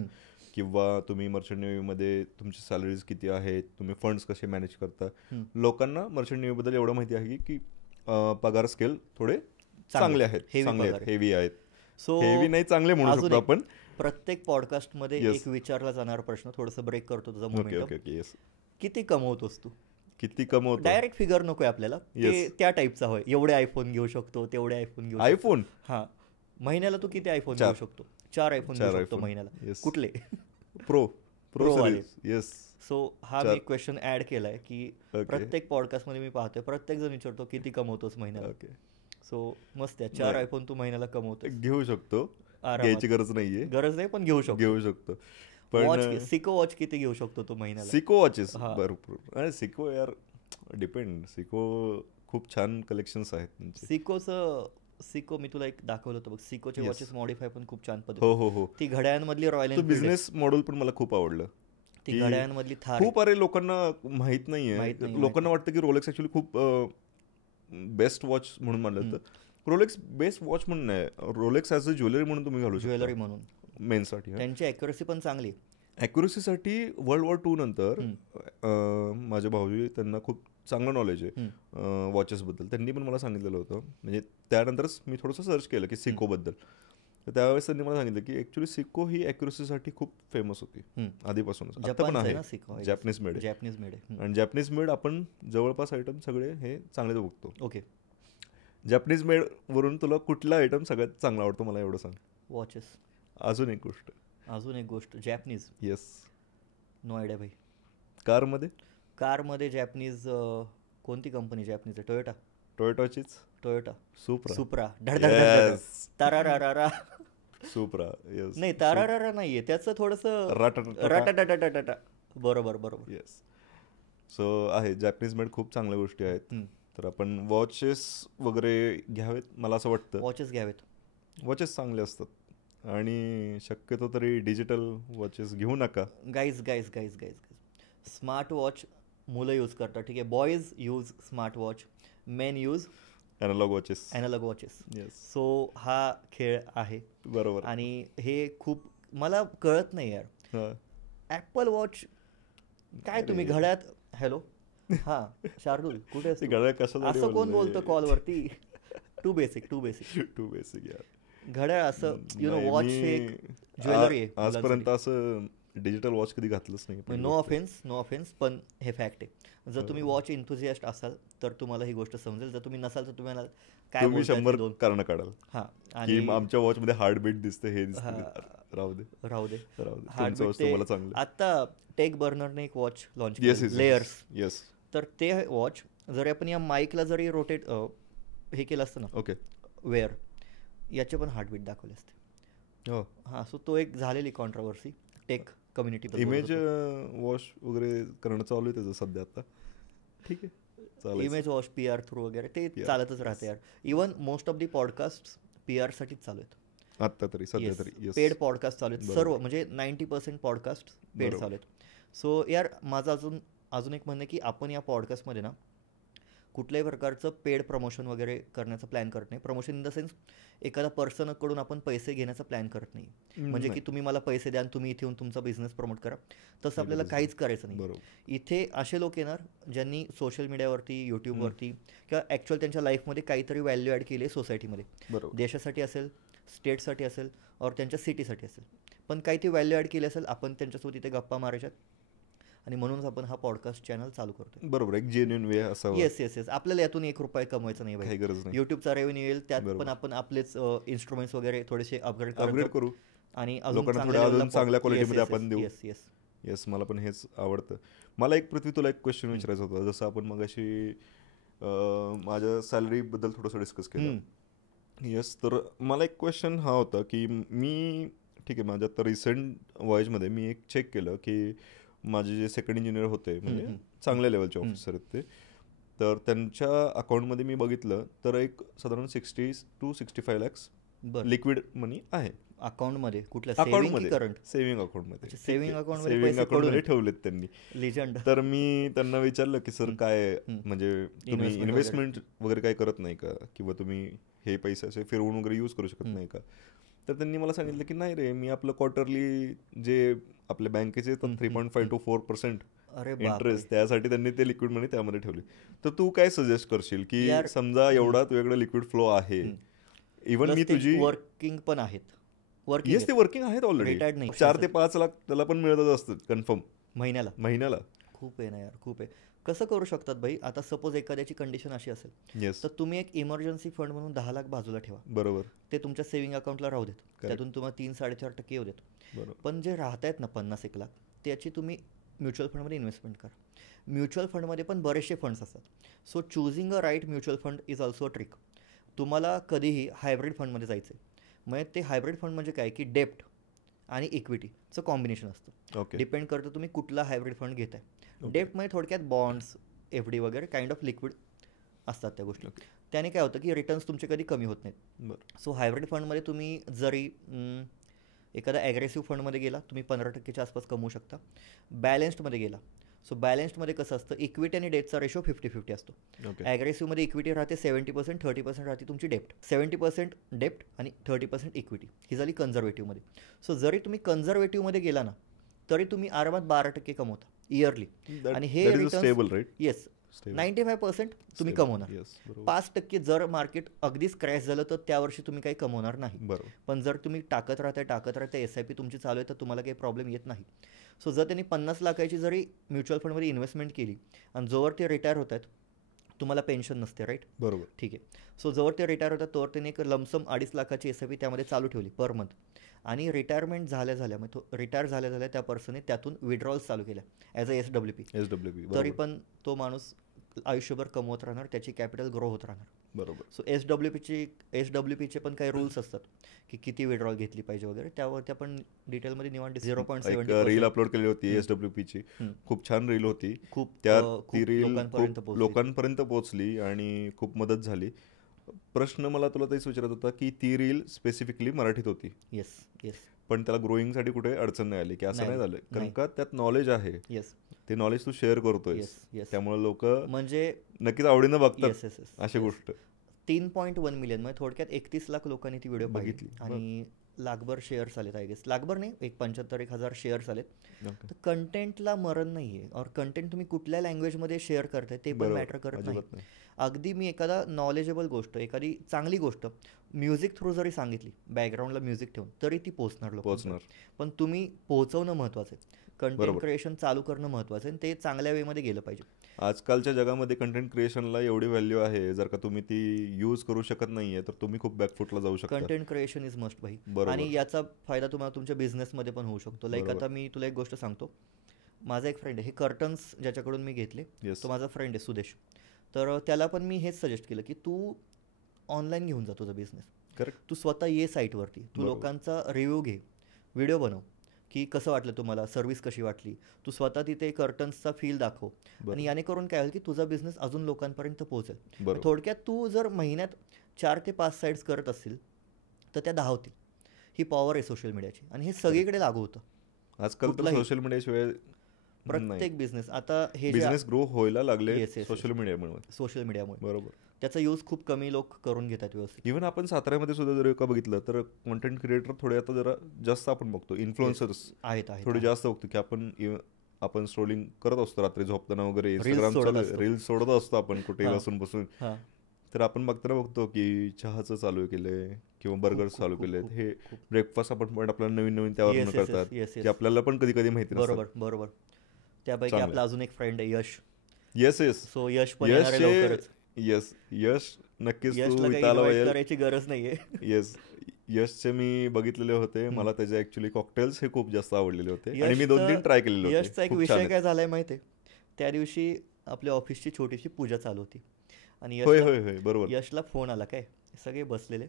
किंवा तुम्ही मर्चंट नेव्हीमध्ये तुमची सॅलरीज किती आहेत, तुम्ही फंड्स कसे मॅनेज करता. लोकांना मर्चंट नेव्हीबद्दल एवढं माहिती आहे की पगार स्केल थोडे चांगले आहेत, हेवी आहेत. सो हेवी नाही, चांगले म्हणू शकतो आपण. प्रत्येक पॉडकास्टमध्ये एक विचारला जाणारा प्रश्न, थोडंसं ब्रेक करतो तुझा मोमेंटम. किती कमवतोस तू? किती कमवतो? डायरेक्ट फिगर नकोय आपल्याला, त्या टाईपचा होय. एवढे आयफोन घेऊ शकतो, तेवढे आयफोन घेऊ शकतो. आयफोन? हा, महिन्याला तू किती आयफोन घेऊ शकतो? 4 आयफोन घेऊ शकतो महिन्याला. कुठले? प्रो वाले. येस. सो हा मी क्वेश्चन ऍड केलाय की प्रत्येक पॉडकास्ट मध्ये मी पाहतोय प्रत्येक जण विचारतो किती कमवतोस महिन्याला. सो मस्त आहे. 4 आयफोन तू महिन्याला कमवतो, घेऊ शकतो. घ्यायची गरज नाही, पण घेऊ शकतो. पण सिको वॉच किती घेऊ शकतो तू महिन्याला? सिको वॉचेस भरपूर. अरे सिको यार डिपेंड. सिको खूप छान कलेक्शन्स आहेत. सिको मी तुला एक दाखवलं होतं बघ, सिकोचे वॉचेस मॉडिफाय पण खूप छान पद्धती. हो. ती घड्याळांमधली रॉयल एनफील्ड बिझनेस मॉडेल पण मला खूप आवडलं. ती घड्याळांमधली थार खूप अरे लोकांना माहित नाहीये. लोकांना वाटतं की रोलेक्स ऍक्च्युली खूप बेस्ट वॉच म्हणून मानलं जातं. रोलेक्स बेस्ट वॉच म्हणून नाही, रोलेक्स ॲज अ ज्वेलरी म्हणून तुम्ही घालू शकता. ज्वेलरी म्हणून मेनसाठी. त्यांची ॲक्युरसी पण चांगली. ॲक्युरसीसाठी वर्ल्ड वॉर 2 नंतर माझे भाऊजी, त्यांना खूप चांगलं नॉलेज आहे वॉचेसबद्दल. त्यांनी पण मला सांगितलेलं होतं. म्हणजे त्यानंतरच मी थोडंसं सर्च केलं की सिकोबद्दल. तर त्यावेळेस त्यांनी मला सांगितलं की ॲक्च्युली सिको ही ॲक्युरसीसाठी खूप फेमस होती आधीपासूनच. आता पण आहे. जॅपनीज मेड आहे. आणि जॅपनीज मेड आपण जवळपास आयटम सगळे हे चांगलेच बघतो. ओके. जॅपनीज मेड वरून तुला कुठला आयटम सगळ्यात चांगला आवडतो मला एवढं सांग. वॉचेस. अजून एक गोष्ट जॅपनीज. येस. नो आयडिया भाई. कारमध्ये जॅपनीज कोणती कंपनी जॅपनीज आहे? टोयोटाचीच. टोयोटा. सुप्रा. तारारारा. सुप्रा. नाही, तारारारा नाहीये, त्याचं थोडंसं राटाटाटाटाटा. बरोबर. येस. सो आहे, जॅपनीज मेड खूप चांगल्या गोष्टी आहेत. तर आपण वॉचेस वगैरे घ्यावेत, मला असं वाटतं. वॉचेस चांगले असतात. आणि शक्यतो तरी डिजिटल वॉचेस घेऊ नका. गाईज स्मार्ट वॉच मुलं यूज करतात, ठीक आहे. Boys use smart watch, men use analog watches. So हा खेळ आहे. बरोबर. आणि हे खूप मला कळत नाही यार. ॲपल वॉच काय तुम्ही घड्यात. हॅलो, हा शार्दूल कुठे असं कोण बोलतं कॉलवरती? टू बेसिक यार. घड्याळ असं वॉच हे ज्वेलरी आहे. आजपर्यंत असं डिजिटल वॉच कधी घातलंच नाही. नो ऑफेन्स, पण हे फॅक्ट आहे. जर तुम्ही वॉच एन्थुसियास्ट असाल तर तुम्हाला ही गोष्ट समजेल. जर तुम्ही नसाल तर तुम्हाला काय 100 कारण काढाल. हा, आणि आमच्या वॉच मध्ये हार्टबीट दिसते, हे राहू दे. आता टेक बर्नरने एक वॉच लॉन्च केली, लेयर्स. येस. तर ते वॉच जरी आपण या माईकला जरी रोटेट हे केलं असतं ना, ओके, वेअर, याचे पण हार्टबीट दाखवले असते. हा, सो तो एक झालेली controversy take community. Image wash वगैरे करणं चालू आहे त्याचं सध्या आता. ठीक आहे, इमेज वॉश PR थ्रू वगैरे ते चालतच राहते यार. Even most of the podcast PR साठीच चालू आहेत आता तरी, सध्या तरी. पेड पॉडकास्ट चालू आहेत सर्व, म्हणजे 90% पॉडकास्ट पेड चालू आहेत. सो यार माझं अजून एक म्हणणं की आपण या पॉडकास्टमध्ये ना कुठल्याही प्रकारचं पेड प्रमोशन वगैरे करण्याचा प्लॅन करत नाही. प्रमोशन इन द सेन्स एखादा पर्सनकडून आपण पैसे घेण्याचा प्लॅन करत नाही. म्हणजे की तुम्ही मला पैसे द्या आणि तुम्ही इथे येऊन तुमचा बिझनेस प्रमोट करा, तसं आपल्याला काहीच करायचं नाही. इथे असे लोक येणार ज्यांनी सोशल मीडियावरती, यूट्यूबवरती किंवा ॲक्च्युअल त्यांच्या लाईफमध्ये काहीतरी व्हॅल्यू ॲड केली आहे सोसायटीमध्ये, देशासाठी असेल, स्टेटसाठी असेल, और त्यांच्या सिटीसाठी असेल, पण काही ती व्हॅल्यू ॲड केली असेल. आपण त्यांच्यासोबत इथे गप्पा मारायच्यात आणि म्हणूनच आपण हा पॉडकास्ट चॅनल चालू करतो. बरोबर, एक जेन्युइन वे असावा. येस. आपल्याला यातून ₹1 कमवायचं नाही भाई, गरज नाही. युट्यूबचा रेव्हेन्यू येईल, त्यात पण आपण आपलेच इन्स्ट्रुमेंट्स वगैरे थोडेसे अपग्रेड करू आणि अजून चांगल्या क्वालिटीमध्ये आपण देऊ. येस, मला पण हेच आवडतं. मला एक पृथ्वी, तुला एक क्वेश्चन विचारायचा होता. जसं आपण मगाशी माझ्या सॅलरीबद्दल थोडंसं डिस्कस केलं. येस, तर मला एक क्वेश्चन हा होता की मी, ठीक आहे, माझ्या आता रिसेंट वॉयजमध्ये मी एक चेक केलं की माझे जे सेकंड इंजिनियर होते, म्हणजे चांगल्या लेवलचे ऑफिसर आहेत ते, तर त्यांच्या अकाउंटमध्ये मी बघितलं तर एक साधारण 60 to 65 lakhs लिक्विड मनी आहे अकाउंटमध्ये कुठल्या सेव्हिंग करंट सेव्हिंग अकाउंटमध्ये सेव्हिंग अकाउंटमध्ये ठेवलेत त्यांनी. लिजंड. तर मी त्यांना विचारलं की सर काय म्हणजे तुम्ही इन्व्हेस्टमेंट वगैरे काय करत नाही का, किंवा तुम्ही हे पैसे असे फिरवून वगैरे यूज करू शकत नाही का. तर त्यांनी मला सांगितलं की नाही रे, मी आपलं क्वार्टरली जे आपल्या बँकेचे 3.5 to 4% इंटरेस्ट, त्यासाठी त्यांनी ते लिक्विड मनी त्यामध्ये ठेवले. तर तू काय सजेस्ट करशील की समजा एवढा तुझ्याकडे लिक्विड फ्लो आहे, इव्हन मी तुझी वर्किंग पण आहेत, येस ते वर्किंग आहेत ऑलरेडी, 4 ते 5 लाख त्याला पण मिळतच असतं कन्फर्म महिन्याला. खूप आहे ना यार, खूप आहे. कसं करू शकतात भाई, आता सपोज एखाद्याची कंडिशन अशी असेल तर तुम्ही एक इमर्जन्सी फंड म्हणून 10 लाख बाजूला ठेवा. बरोबर. ते तुमच्या सेव्हिंग अकाउंटला राहू देत, त्यातून तुम्हाला 3-4.5% येऊ देत. पण जे राहत आहेत ना 50-1 लाख, त्याची तुम्ही म्युच्युअल फंडमध्ये इन्व्हेस्टमेंट करा. म्युच्युअल फंडमध्ये पण बरेचसे फंड्स असतात. So choosing a right mutual fund is also a trick. तुम्हाला कधीही हायब्रिड फंडमध्ये जायचं आहे. म्हणजे ते हायब्रिड फंड म्हणजे काय की डेप्ट आणि इक्विटीचं कॉम्बिनेशन असतं. डिपेंड करतं तुम्ही कुठला हायब्रिड फंड घेताय. डेप्टमध्ये थोडक्यात बॉन्ड्स, FD वगैरे काइंड ऑफ लिक्विड असतात त्या गोष्टी. त्याने काय होतं की रिटर्न्स तुमचे कधी कमी होत नाहीत. सो हायब्रिड फंडमध्ये तुम्ही जरी एखादा ॲग्रेसिव्ह फंडमध्ये गेला, तुम्ही 15%च्या आसपास कमवू शकता. बॅलन्स्डमध्ये गेला, सो बॅलन्स्डमध्ये कसं असतं, इक्विटी आणि डेटचा रेशो 50-50 असतो. ॲग्रेसिव्हमध्ये इक्विटी राहते 70%, 30% राहते तुमची डेप्ट. 70% डेप्ट आणि 30% इक्विटी ही झाली कन्झर्वेटिव्हमध्ये. सो जरी तुम्ही कन्झर्वेटिव्हमध्ये गेला ना, तरी तुम्ही आरामात 12% कमवता इयरली. आणि हे रिटर्न येस 95% तुम्ही कमवणार. 5% जर मार्केट अगदीच क्रॅश झालं तर त्या वर्षी तुम्ही काही कमवणार नाही. पण जर तुम्ही टाकत राहता SIP तुमची चालू आहे तर तुम्हाला काही प्रॉब्लेम येत नाही. सो जर त्यांनी 50 लाखाची जरी म्युच्युअल फंडमध्ये इन्व्हेस्टमेंट केली आणि जोवर ते रिटायर होत आहेत, तुम्हाला पेन्शन नसते राईट. बरोबर. ठीक आहे. सो जोवर ते रिटायर होतात तोवर त्यांनी एक लमसम 2.5 लाखाची SIP त्यामध्ये चालू ठेवली पर मंथ. आणि रिटायरमेंट झाल्या म्हणजे तो रिटायर झाल्या त्या पर्सनने त्यातून विड्रॉल्स चालू केल्या ॲज अ SWP. तरी पण तो माणूस आयुष्यभर कमवत राहणार, त्याची कॅपिटल ग्रो होत राहणार. बरोबर. सो SWPचे पण काही रूल्स असतात की किती विड्रॉल घेतली पाहिजे वगैरे, त्यावरती आपण डिटेलमध्ये निवांत 0.7 रील अपलोड केली होती SWPची. खूप छान रील होती. ती रील लोकांपर्यंत पोहोचली आणि खूप मदत झाली. प्रश्न मला तुला तेच विचारत होता की ती रील स्पेसिफिकली मराठीत होती. Yes yes. पण त्याला ग्रोईंगसाठी कुठे अडचण नाही आली की असं नाही झालं, कारण का त्यात नॉलेज आहे. येस. ते नॉलेज तू शेअर करतोय, त्यामुळे लोक म्हणजे नक्कीच आवडीनं बघतात अशी गोष्ट. 3.1 मिलियन म्हणजे थोडक्यात 31 लाख लोकांनी ती व्हिडिओ बघितली आणि लाखभर शेअर्स आलेत. आय गेस लाखभर नाही, 75,000 शेअर्स आलेत. तर कंटेंटला मरण नाही आहे. और कंटेंट तुम्ही कुठल्या लँग्वेजमध्ये शेअर करताय ते पण मॅटर करत नाही. अगदी मी एखादा नॉलेजेबल गोष्ट, एखादी चांगली गोष्ट म्युझिक थ्रू जरी सांगितली, बॅकग्राऊंडला म्युझिक ठेवून, तरी ती पोहोचणार. पण तुम्ही पोहोचवणं महत्त्वाचं आहे. कंटेंट क्रिएशन चालू करणं महत्त्वाचं आहे, ते चांगल्या वेमध्ये गेलं पाहिजे. आजकालच्या जगामध्ये कंटेंट क्रिएशनला एवढी व्हॅल्यू आहे, जर का तुम्ही ती यूज करू शकत नाहीये तर तुम्ही खूप बॅकफुटला जाऊ शकता. कंटेंट क्रिएशन इज मस्ट भाई. आणि याचा फायदा तुम्हाला तुमच्या बिझनेसमध्ये पण होऊ शकतो. लाईक आता मी तुला एक गोष्ट सांगतो. माझा एक फ्रेंड आहे, हे कर्टन्स ज्याच्याकडून मी घेतले तो माझा फ्रेंड आहे सुदेश. तर त्याला पण मी हेच सजेस्ट केलं की तू ऑनलाईन घेऊन जा तुझा बिझनेस. करेक्ट. तू स्वतः ये साईटवरती, तू लोकांचा रिव्ह्यू घे, व्हिडिओ बनव की कसं वाटलं तुम्हाला, सर्व्हिस कशी वाटली, तू स्वतः तिथे कर्टन्सचा फील दाखव. आणि याने करून काय होईल की तुझा बिझनेस अजून लोकांपर्यंत पोहोचेल. थोडक्यात तू जर महिन्यात 4 ते 5 साईट्स करत असतील तर त्या 10 होतील. ही पॉवर आहे सोशल मीडियाची आणि हे सगळीकडे लागू होतं आजकाल. सोशल मीडियाशिवाय प्रत्येक बिझनेस आता हे बिझनेस ग्रो व्हायला लागले सोशल मीडियामुळे. बरोबर. त्याचा यूज खूप कमी लोक करून घेतात व्यवस्थित. इव्हन आपण साताऱ्यामध्ये सुद्धा जर का बघितलं तर कॉन्टेंट क्रिएटर थोडे आता जरा जास्त आपण बघतो, इन्फ्लुएन्सर्स आहेत थोडे जास्त बघतो की आपण स्ट्रोलिंग करत असतो रात्री झोपताना वगैरे, इंस्टाग्रामचं रील्स सोडत असतो आपण कुठेही बसून. तर आपण बघतो की चहाचं चालू केलंय किंवा बर्गर चालू केलेत, हे ब्रेकफास्ट आपण आपल्याला नवीन त्यावर करतात की आपल्याला पण कधी कधी माहिती नसतं. बरोबर. त्यापैकी आपला अजून एक फ्रेंड आहे यश. येस. सो यश पण येणार आहे लवकरच. यश नक्कीच करायची गरज नाहीये. यशचे मी बघितलेले होते, मला त्याचे ऍक्च्युली कॉकटेल्स हे खूप जास्त आवडलेले होते आणि मी 2-3 ट्राय केलेले होते. यशचा एक विषय काय झालाय माहितीये, त्या दिवशी आपल्या ऑफिसची छोटीशी पूजा चालू होती आणि बरोबर यशला फोन आला. काय सगळे बसलेले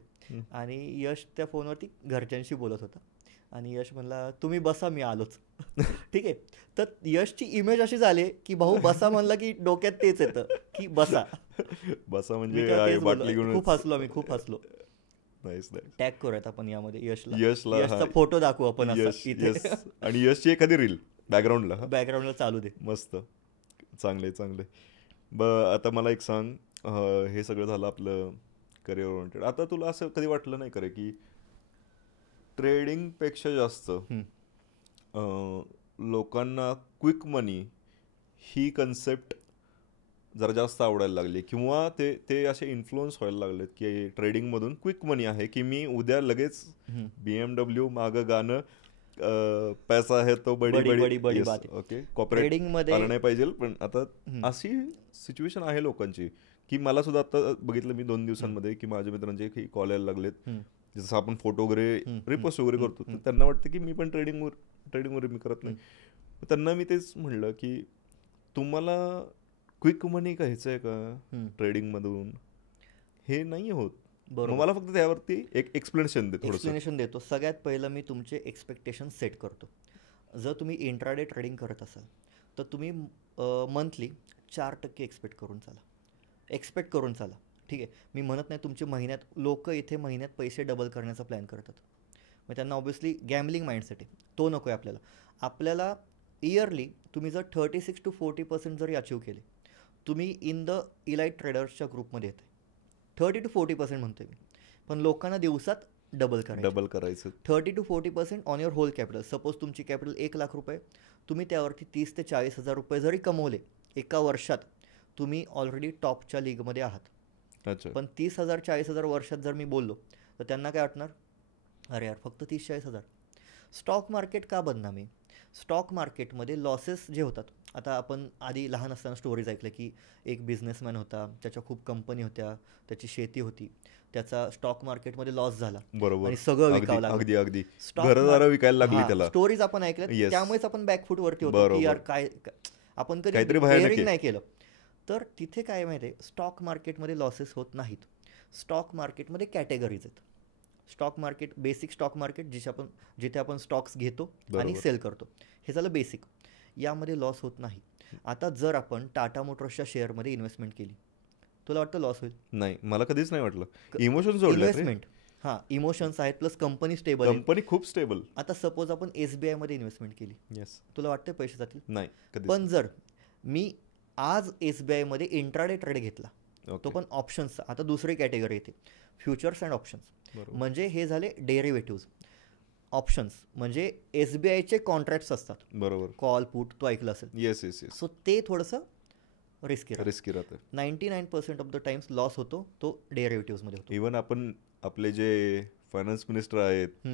आणि यश त्या फोनवरती घरच्यांशी बोलत होता आणि यश म्हणला तुम्ही बसा मी आलोच. ठीक आहे. तर यशची इमेज अशी झाली की भाऊ बसा म्हणला की डोक्यात तेच येतं की बसा म्हणजे खूप हसलो. टॅग करूयात आपण यामध्ये यशला. यशचा फोटो दाखवू आपण आणि यशची एखादी रील बॅकग्राऊंडला चालू दे. मस्त, चांगले. आता मला एक सांग, हे सगळं झालं आपलं करिअर ओरिएंटेड. आता तुला असं कधी वाटलं नाही करे की ट्रेडिंगपेक्षा जास्त लोकांना क्विक मनी ही कन्सेप्ट जरा जास्त आवडायला लागली, किंवा ते असे इन्फ्लुअन्स व्हायला लागलेत की ट्रेडिंगमधून क्विक मनी आहे, की मी उद्या लगेच BMW मागं गाणं पैसा है तो बडी बात. ओके, कॉर्पोरेट आलं नाही पाहिजे, पण आता अशी सिच्युएशन आहे लोकांची की मला सुद्धा आता बघितलं मी 2 दिवसांमध्ये की माझ्या मित्रांचे की कॉल यायला लागलेत, जसं आपण फोटो वगैरे रिपोस्ट वगैरे करतो, तर त्यांना वाटतं की मी पण ट्रेडिंगवर मी करत नाही. त्यांना मी तेच म्हणलं की तुम्हाला क्विक मनी घ्यायचं आहे का ट्रेडिंगमधून, हे नाही होत. मला फक्त त्यावरती एक एक्सप्लेनेशन देतो. सगळ्यात पहिलं मी तुमचे एक्सपेक्टेशन सेट करतो. जर तुम्ही इंट्राडे ट्रेडिंग करत असाल तर तुम्ही मंथली 4% एक्सपेक्ट करून चाला. ठीक आहे, मी म्हणत नाही तुमचे लोक इथे महिन्यात पैसे डबल करण्याचा प्लॅन करतात, मग त्यांना ऑब्व्हियसली गॅम्बलिंग माइंडसेट आहे, तो नको आहे आपल्याला. इयरली तुम्ही जर 36 to 40% जरी अचीव केले, तुम्ही इन द इलाइट ट्रेडर्सच्या ग्रुपमध्ये येते. 30 to 40% म्हणतोय मी, पण लोकांना दिवसात डबल करायचं. 30 to 40% on your whole capital. Suppose तुमची कॅपिटल 1 लाख रुपये, तुम्ही त्यावरती 30 ते 40 हजार रुपये जरी कमवले एका वर्षात, तुम्ही ऑलरेडी टॉपच्या लीगमध्ये आहात. पण 30,000 40,000 वर्षात जर मी बोललो तर त्यांना काय वाटणार, अरे यार फक्त 30-40 हजार. स्टॉक मार्केट का बदनाम आहे? स्टॉक मार्केटमध्ये लॉसेस जे होतात, आता आपण आधी लहान असताना स्टोरीज ऐकल्या की एक बिझनेसमॅन होता, त्याच्या खूप कंपनी होत्या, त्याची शेती होती, त्याचा स्टॉक मार्केटमध्ये लॉस झाला आणि सगळं विकावं लागलं, घरदारं विकायला लागली त्याला. स्टोरीज आपण ऐकल्या, त्यामुळेच आपण बॅकफूट वरती होतो की यार काय आपण कधी डेअरिंग नाही केलं. तर तिथे काय माहिती आहे, स्टॉक मार्केटमध्ये लॉसेस होत नाहीत. स्टॉक मार्केटमध्ये कॅटेगरीज आहेत. Stock market, basic stock market जिथे आपण स्टॉक्स घेतो आणि सेल करतो, हे झालं बेसिक. यामध्ये लॉस होत नाही. आता जर आपण टाटा मोटर्सच्या शेअरमध्ये इन्व्हेस्टमेंट केली, तुला वाटतं लॉस होईल? नाही, मला कधीच नाही वाटलं. इन्व्हेस्टमेंट इमोशन्स आहेत, प्लस कंपनी स्टेबल, कंपनी खूप स्टेबल. आता सपोज आपण SBI मध्ये इन्व्हेस्टमेंट केली, तुला वाटतं पैसे जातील? नाही. पण जर मी आज SBI मध्ये इंट्राडे ट्रेड घेतला, तो पण ऑप्शन्सचा, आता दुसरी कॅटेगरी येते, फ्युचर्स अँड ऑप्शन्स. म्हणजे हे झाले डेरिव्हेटिव्ह. ऑप्शन्स म्हणजे SBIचे कॉन्ट्रॅक्ट्स असतात, बरोबर, कॉल पुट, तो ऐकलं असेल. येस. सो ते थोडंसं रिस्की राहतं. 99% ऑफ द टाइम्स लॉस होतो तो डेरिव्हेटिव्हमध्ये होतो. इव्हन आपण आपले जे फायनान्स मिनिस्टर आहेत,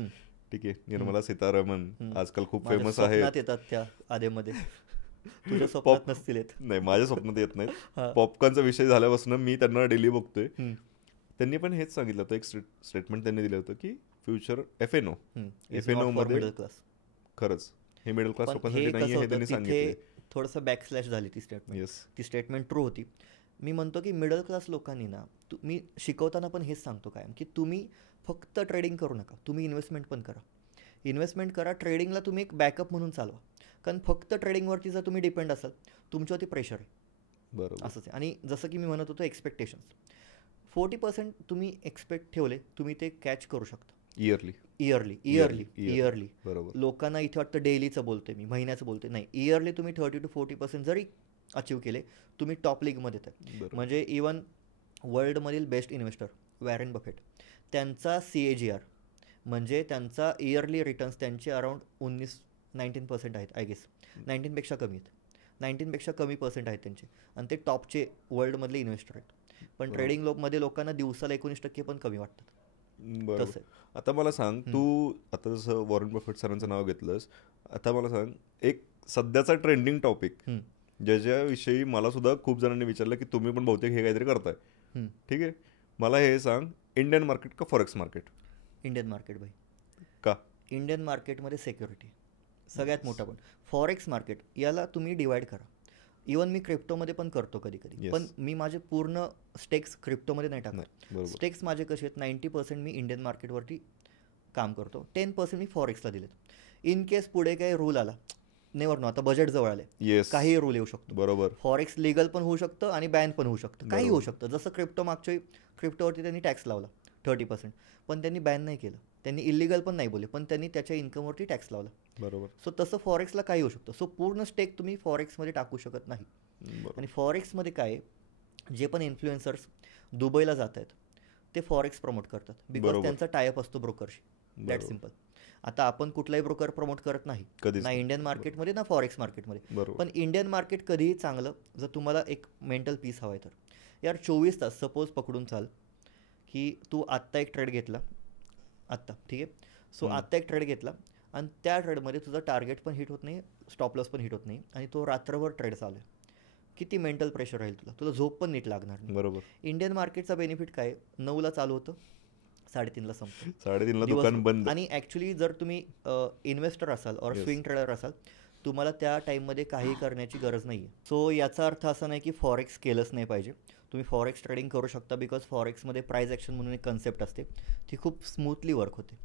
ठीक आहे, निर्मला सीतारामन आजकाल खूप फेमस आहेत. येतात त्या आधेमध्ये, तुझ्या स्वप्नात नसतील येत? नाही, माझ्या स्वप्नात येत नाहीत. पॉपकॉर्नचा विषय झाल्यापासून मी त्यांना डेली बघतोय. त्यांनी पण हेच सांगितलं होतं, एक स्टेटमेंट त्यांनी दिलं होतं की फ्युचर FNO मध्ये खरंच हे मिडल क्लास लोकांसाठी नाही आहे, हे त्यांनी सांगितलं. थोडंसं बॅकस्लॅश झाली ती स्टेटमेंट. ती स्टेटमेंट ट्रू होती. मी म्हणतो की मिडल क्लास लोकांनी ना, मी शिकवताना पण हेच सांगतो कायम की तुम्ही फक्त ट्रेडिंग करू नका, तुम्ही इन्व्हेस्टमेंट पण करा. ट्रेडिंगला तुम्ही एक बॅकअप म्हणून चालवा, कारण फक्त ट्रेडिंगवरती जर तुम्ही डिपेंड असाल, तुमच्यावरती प्रेशर आहे. बरोबर, असंच आहे. आणि जसं की मी म्हणत होतो, एक्सपेक्टेशन्स 40% तुम्ही एक्सपेक्ट ठेवले, तुम्ही ते कॅच करू शकता. इयरली. बरोबर. लोकांना इथे वाटतं डेलीचं बोलतोय मी, महिन्याचं बोलतोय, नाही, इयरली तुम्ही 30 to 40% जरी अचीव केले, तुम्ही टॉप लीगमध्ये येतात. म्हणजे इवन वर्ल्डमधील बेस्ट इन्व्हेस्टर वॅरेन बफेट, त्यांचा CAGR म्हणजे त्यांचा इयरली रिटर्न्स त्यांचे अराउंड 19% आहेत, आय गेस. 19पेक्षा कमी आहेत, 19पेक्षा कमी पर्सेंट आहेत त्यांचे, आणि ते टॉपचे वर्ल्डमधले इन्व्हेस्टर आहेत. पण ट्रेडिंग मध्ये लोकांना दिवसाला 19% पण कमी वाटतात. बरोबर. आता मला सांग, तू आता जसं वॉरेन बफेट सरांचं नाव घेतलंस, आता मला सांग एक सध्याचा ट्रेंडिंग टॉपिक ज्याच्याविषयी मला सुद्धा खूप जणांनी विचारलं की तुम्ही पण बहुतेक हे काहीतरी करताय, ठीक आहे, मला हे सांग, इंडियन मार्केट का फॉरेक्स मार्केट? इंडियन मार्केट भाई. का? इंडियन मार्केटमध्ये सिक्युरिटी सगळ्यात मोठा. पण फॉरेक्स मार्केट याला तुम्ही डिवाइड करा. इवन मी क्रिप्टोमध्ये पण करतो कधी कधी, पण मी माझे पूर्ण स्टेक्स क्रिप्टोमध्ये नाही टाकणार. स्टेक्स माझे कसे आहेत, 90% मी इंडियन मार्केटवरती काम करतो, 10% मी फॉरेक्सला दिलेत. इन केस पुढे काही रूल आला, नेवर नो, आता बजेट जवळ आले, काही रूल येऊ शकतो. बरोबर. फॉरेक्स लिगल पण होऊ शकतं आणि बॅन पण होऊ शकतं, काही होऊ शकतं. जसं क्रिप्टोवरती त्यांनी टॅक्स लावला, 30%. पण त्यांनी बॅन नाही केलं, त्यांनी इलिगल पण नाही बोलले, पण त्यांनी त्याच्या इन्कमवरती टॅक्स लावला. बरोबर. सो तसं फॉरेक्सला काही होऊ शकतं. सो पूर्ण स्टेक तुम्ही फॉरेक्समध्ये टाकू शकत नाही. आणि फॉरेक्समध्ये काय आहे, जे पण इन्फ्लुएन्सर्स दुबईला जात आहेत ते फॉरेक्स प्रमोट करतात, बिकॉज त्यांचा टायअप असतो ब्रोकरशी. That simple. आता आपण कुठलाही ब्रोकर प्रमोट करत नाही, ना इंडियन मार्केटमध्ये ना फॉरेक्स मार्केटमध्ये. पण इंडियन मार्केट कधीही चांगलं जर तुम्हाला एक मेंटल पीस हवा आहे तर. यार 24 तास सपोज पकडून चाल की तू आत्ता एक ट्रेड घेतला, आत्ता ठीक आहे. सो आत्ता एक ट्रेड घेतला आणि त्या ट्रेडमध्ये तुझं टार्गेट पण हिट होत नाही, स्टॉप लॉस पण हिट होत नाही, आणि तो रात्रभर ट्रेड चालू आहे. किती मेंटल प्रेशर राहील तुला झोप पण नीट लागणार नाही. बरोबर. इंडियन मार्केटचा बेनिफिट काय, 9ला चालू होतं, 3:30ला संपतं, 3:30ला दुकान बंद. आणि ॲक्च्युली जर तुम्ही इन्व्हेस्टर असाल और स्विंग ट्रेडर असाल, तुम्हाला त्या टाईममध्ये काही करण्याची गरज नाही आहे. सो याचा अर्थ असा नाही की फॉरेक्स केलंच नाही पाहिजे. तुम्ही फॉरेक्स ट्रेडिंग करू शकता, बिकॉज फॉरेक्समध्ये प्राईज ॲक्शन म्हणून एक कन्सेप्ट असते, ती खूप स्मूथली वर्क होते.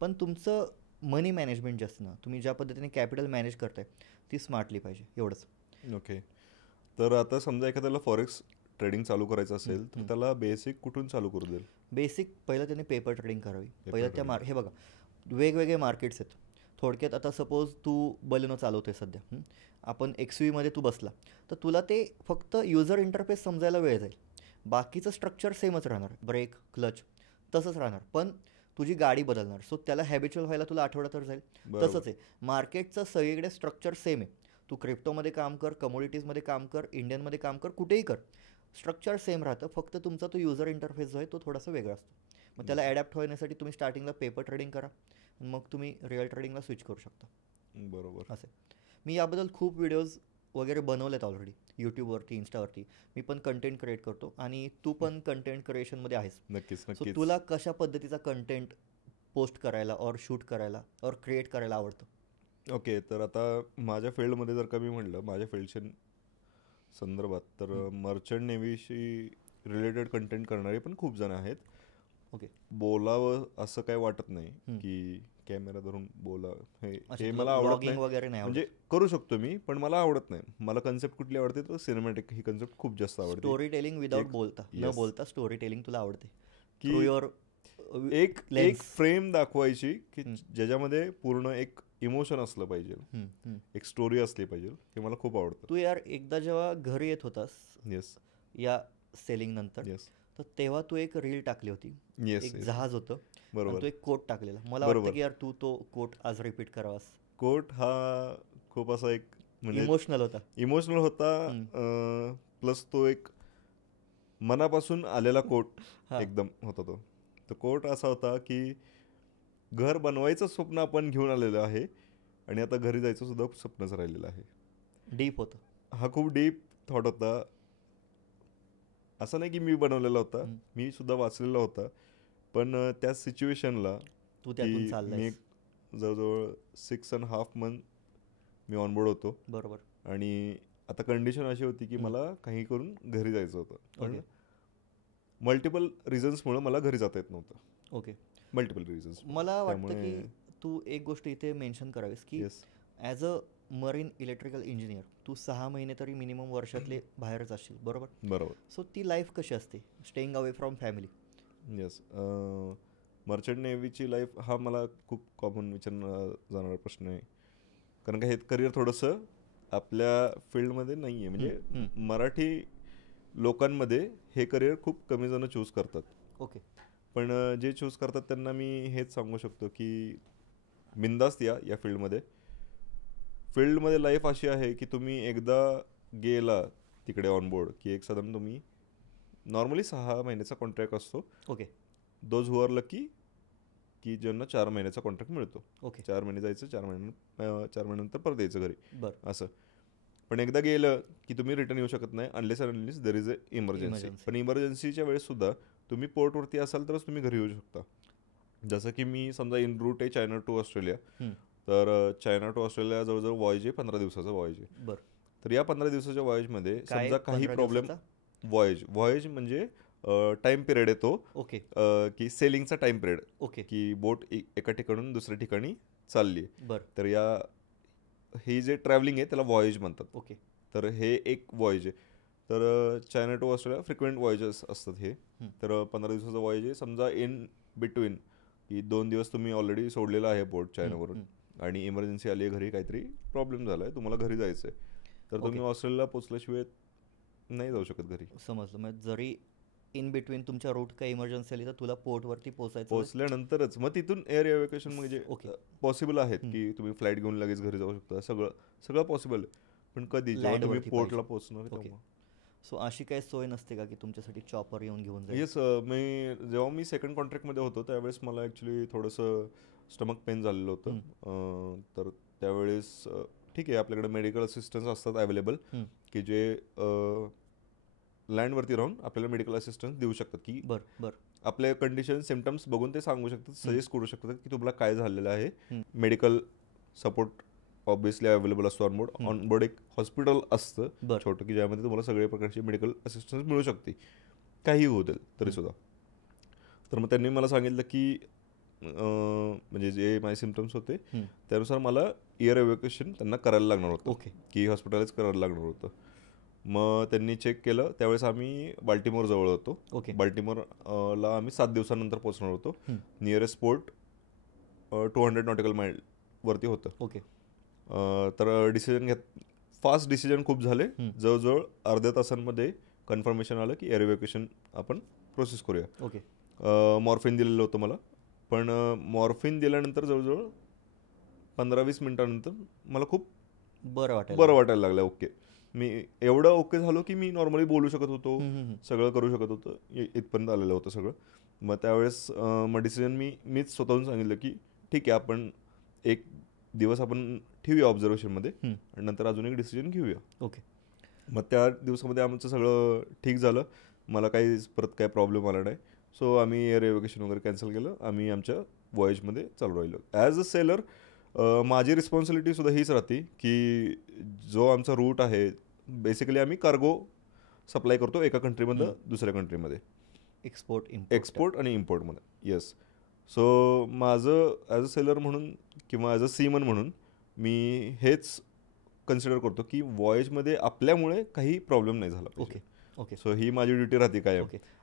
पण तुमचं मनी मॅनेजमेंट जे असतं ना, तुम्ही ज्या पद्धतीने कॅपिटल मॅनेज करताय ती स्मार्टली पाहिजे, एवढंच. ओके. तर आता समजा एखाद्याला फॉरेक्स ट्रेडिंग चालू करायचं असेल तर त्याला बेसिक कुठून चालू करू देईल? बेसिक पहिलं त्याने पेपर ट्रेडिंग करावी. पहिलं हे बघा, वेगवेगळे मार्केट्स आहेत. थोडक्यात आता सपोज तू बलेनो चालवतोय सध्या, आपण XUVमध्ये तू बसला तर तुला ते फक्त युजर इंटरफेस समजायला वेळ जाईल, बाकीचं स्ट्रक्चर सेमच राहणार, ब्रेक क्लच तसंच राहणार, पण तुझी गाडी बदलणार. सो त्याला हॅबिच्युअल व्हायला तुला आठवडा तर जाईल. तसंच आहे मार्केटचं सगळीकडे स्ट्रक्चर सेम आहे. तू क्रिप्टोमध्ये काम कर, कमोडिटीजमध्ये काम कर, इंडियनमध्ये काम कर, कुठेही कर, स्ट्रक्चर सेम राहतं. फक्त तुमचा तो युजर इंटरफेस जो आहे तो थोडासा वेगळा असतो. मग त्याला ॲडॅप्ट होण्यासाठी तुम्ही स्टार्टिंगला पेपर ट्रेडिंग करा, मग तुम्ही रिअल ट्रेडिंगला स्विच करू शकता. बरोबर. असं मी याबद्दल खूप व्हिडिओज वगैरे बनवलेत ऑलरेडी, यूट्यूबवरती, इन्स्टावरती. मी पण कंटेंट क्रिएट करतो आणि तू पण कंटेंट क्रिएशनमध्ये आहेस. नक्कीच. सो तुला कशा पद्धतीचा कंटेंट पोस्ट करायला और शूट करायला और क्रिएट करायला आवडतं? ओके. तर आता माझ्या फील्डमध्ये जर का मी म्हटलं, माझ्या फील्डच्या संदर्भात तर मर्चंट नेव्हीशी रिलेटेड कंटेंट करणारे पण खूप जण आहेत. ओके. बोलावं असं काही वाटत नाही की कॅमेरा धरून बोला, हे मला आवडत नाही वगैरे नाही. म्हणजे करू शकतो मी, पण मला आवडत नाही. मला कन्सेप्ट कुठली आवडते तर सिनेमॅटिक ही कन्सेप्ट खूप जास्त आवडते. स्टोरी टेलिंग विदाउट बोलता, न बोलता स्टोरी टेलिंग तुला आवडते की एक फ्रेम दाखवायची की ज्याच्यामध्ये पूर्ण एक इमोशन असलं पाहिजे, एक स्टोरी असली पाहिजे. हे मला खूप आवडतं. तू यार एकदा जेव्हा घरी येत होतास या सेलिंग नंतर, तर तेव्हा तू एक रील टाकली होती, एक जहाज होतं, तो एक कोट टाकलेला. मला वाटतं की यार तू तो कोट आज रिपीट करावास. कोट हा खूप असा एक म्हणजे इमोशनल होता, प्लस तो एक मनापासून आलेला कोट एकदम होता. तो कोट असा होता की घर बनवायचं स्वप्न आपण घेऊन आलेलं आहे आणि आता घरी जायचं सुद्धा स्वप्नच राहिलेलं आहे. डीप होतं. हा खूप डीप थॉट होता. असं नाही की मी बनवलेला होता, मी सुद्धा वाचलेला होता, पण त्या सिच्युएशनला मी जवळजवळ 6.5 मंथ मी ऑनबोर्ड होतो. बरोबर. आणि आता कंडिशन अशी होती की मला काही करून घरी जायचं होतं, पण मल्टिपल रिझन्समुळे मला घरी जाता येत नव्हतं. ओके. Multiple reasons. मला वाटतं की तू एक गोष्ट इथे मेन्शन करावीस की as a marine electrical engineer तू 6 महिने तरी मिनिमम वर्षातले बाहेरच असशील, बरोबर. सो ती लाईफ कशी असते, staying away from family? Yes. Merchant नेव्हीची लाईफ हा मला खूप कॉमन विचारला जाणारा प्रश्न आहे, कारण का हे करिअर थोडंसं आपल्या फील्डमध्ये नाही आहे. म्हणजे मराठी लोकांमध्ये हे करिअर खूप कमी जण चूज करतात. ओके. पण जे चूज करतात त्यांना मी हेच सांगू शकतो की बिंदास्त या फील्डमध्ये लाईफ अशी आहे की तुम्ही एकदा गेला तिकडे ऑनबोर्ड की एक साधारण तुम्ही नॉर्मली 6 महिन्याचा कॉन्ट्रॅक्ट असतो. Okay. Those who are lucky की ज्यांना 4 महिन्याचा कॉन्ट्रॅक्ट मिळतो. ओके. 4 महिने जायचं, 4 महिन्यानंतर परत यायचं घरी. बरं. असं. पण एकदा गेलं की तुम्ही रिटर्न येऊ शकत नाही unless and unless there is a emergency. पण इमर्जन्सीच्या वेळेस सुद्धा तुम्ही पोर्टवरती असाल तरच तुम्ही घरी येऊ शकता. जसं की मी समजा इन रूट आहे चायना टू ऑस्ट्रेलिया, तर चायना टू ऑस्ट्रेलिया जवळजवळ वॉयज आहे 15 दिवसाचा वॉयज आहे. बरं. तर या 15 दिवसाच्या वॉयजमध्ये समजा काही प्रॉब्लेम, वॉयज म्हणजे टाइम पिरियड आहे तो. ओके. की सेलिंगचा टाइम पिरियड. ओके. की बोट एका ठिकाणून दुसऱ्या ठिकाणी चालली आहे. बरं. तर हे जे ट्रॅव्हलिंग आहे त्याला वॉयज म्हणतात. ओके. तर हे एक वॉयज आहे. तर China to Australia frequent voyages असतात हे. तर 15 दिवसाचं वॉयज आहे. समजा इन बिटवीन की 2 दिवस तुम्ही ऑलरेडी सोडलेला आहे पोर्ट चायनावरून आणि इमर्जन्सी आली आहे, घरी काहीतरी प्रॉब्लेम झाला आहे, तुम्हाला घरी जायचं आहे, तर तुम्ही ऑस्ट्रेलियाला पोचल्याशिवाय नाही जाऊ शकत घरी. समजलं. मग जरी इन बिटवीन तुमच्या रूट काही इमर्जन्सी आली तर तुला पोर्टवरती पोहोचल्यानंतरच मग तिथून एअर एव्हॅक्युएशन म्हणजे पॉसिबल आहेत की तुम्ही फ्लाईट घेऊन लगेच घरी जाऊ शकता. सगळं पॉसिबल आहे, पण कधी जेव्हा तुम्ही पोर्टला पोहोचणार. सो अशी काही सोय नसते का की तुमच्यासाठी चॉपर येऊन घेऊन जाईल? येस, जेव्हा मी सेकंड कॉन्ट्रॅक्टमध्ये होतो त्यावेळेस मला ॲक्च्युली थोडंसं स्टमक पेन झालेलं होतं. तर त्यावेळेस ठीक आहे, आपल्याकडे मेडिकल असिस्टन्स असतात अवेलेबल की जे लँडवरती राहून आपल्याला मेडिकल असिस्टन्स देऊ शकतात की आपले कंडिशन सिम्पटम्स बघून ते सांगू शकतात, सजेस्ट करू शकतात की तुम्हाला काय झालेलं आहे. मेडिकल सपोर्ट ऑब्व्हियसली अवेलेबल असतो ऑनबोर्ड. ऑनबोर्ड एक हॉस्पिटल असतं छोटं की ज्यामध्ये तुम्हाला सगळ्या प्रकारची मेडिकल असिस्टन्स मिळू शकते, काही होऊ देईल तरीसुद्धा. तर मग त्यांनी मला सांगितलं की म्हणजे जे माझे सिम्पटम्स होते त्यानुसार मला एअर एव्हॅक्युएशन त्यांना करायला लागणार होतं की हॉस्पिटलाइज करायला लागणार होतं. मग त्यांनी चेक केलं. त्यावेळेस आम्ही बाल्टिमोर जवळ होतो. बाल्टिमोरला आम्ही 7 दिवसानंतर पोहोचणार होतो. नियरेस्ट पोर्ट 200 नॉटिकल माइल वरती होतं. तर फास्ट डिसिजन खूप झाले. जवळजवळ अर्ध्या तासांमध्ये कन्फर्मेशन आलं की एअर एव्हॅक्युएशन आपण प्रोसेस करूया. मॉर्फिन दिलेलं होतं मला, पण मॉर्फिन दिल्यानंतर जवळजवळ 15-20 मिनिटानंतर मला खूप बरं वाटायला लागलं. ओके, मी एवढं ओके झालो की मी नॉर्मली बोलू शकत होतो, सगळं करू शकत होतं, इथपर्यंत आलेलं होतं सगळं. मग त्यावेळेस मग डिसिजन मीच स्वतःहून सांगितलं की ठीक आहे, आपण एक दिवस आपण ठेवूया ऑब्झर्वेशनमध्ये आणि नंतर अजून एक डिसिजन घेऊया. मग त्या दिवसामध्ये आमचं सगळं ठीक झालं, मला परत काही प्रॉब्लेम आला नाही. सो आम्ही एअर एव्हॅक्युएशन वगैरे कॅन्सल केलं. आम्ही आमच्या वॉयजमध्ये चालू राहिलो. ॲज अ सेलर माझी रिस्पॉन्सिबिलिटीसुद्धा हीच राहते की जो आमचा रूट आहे, बेसिकली आम्ही कार्गो सप्लाय करतो एका कंट्रीमधनं दुसऱ्या कंट्रीमध्ये, एक्सपोर्ट आणि इम्पोर्टमध्ये. येस. सो माझं ॲज अ सेलर म्हणून किंवा ॲज अ सीमन म्हणून मी हेच कन्सिडर करतो की वॉयजमध्ये आपल्यामुळे काही प्रॉब्लेम नाही झाला पाहिजे. सो ही माझी ड्युटी राहते काय.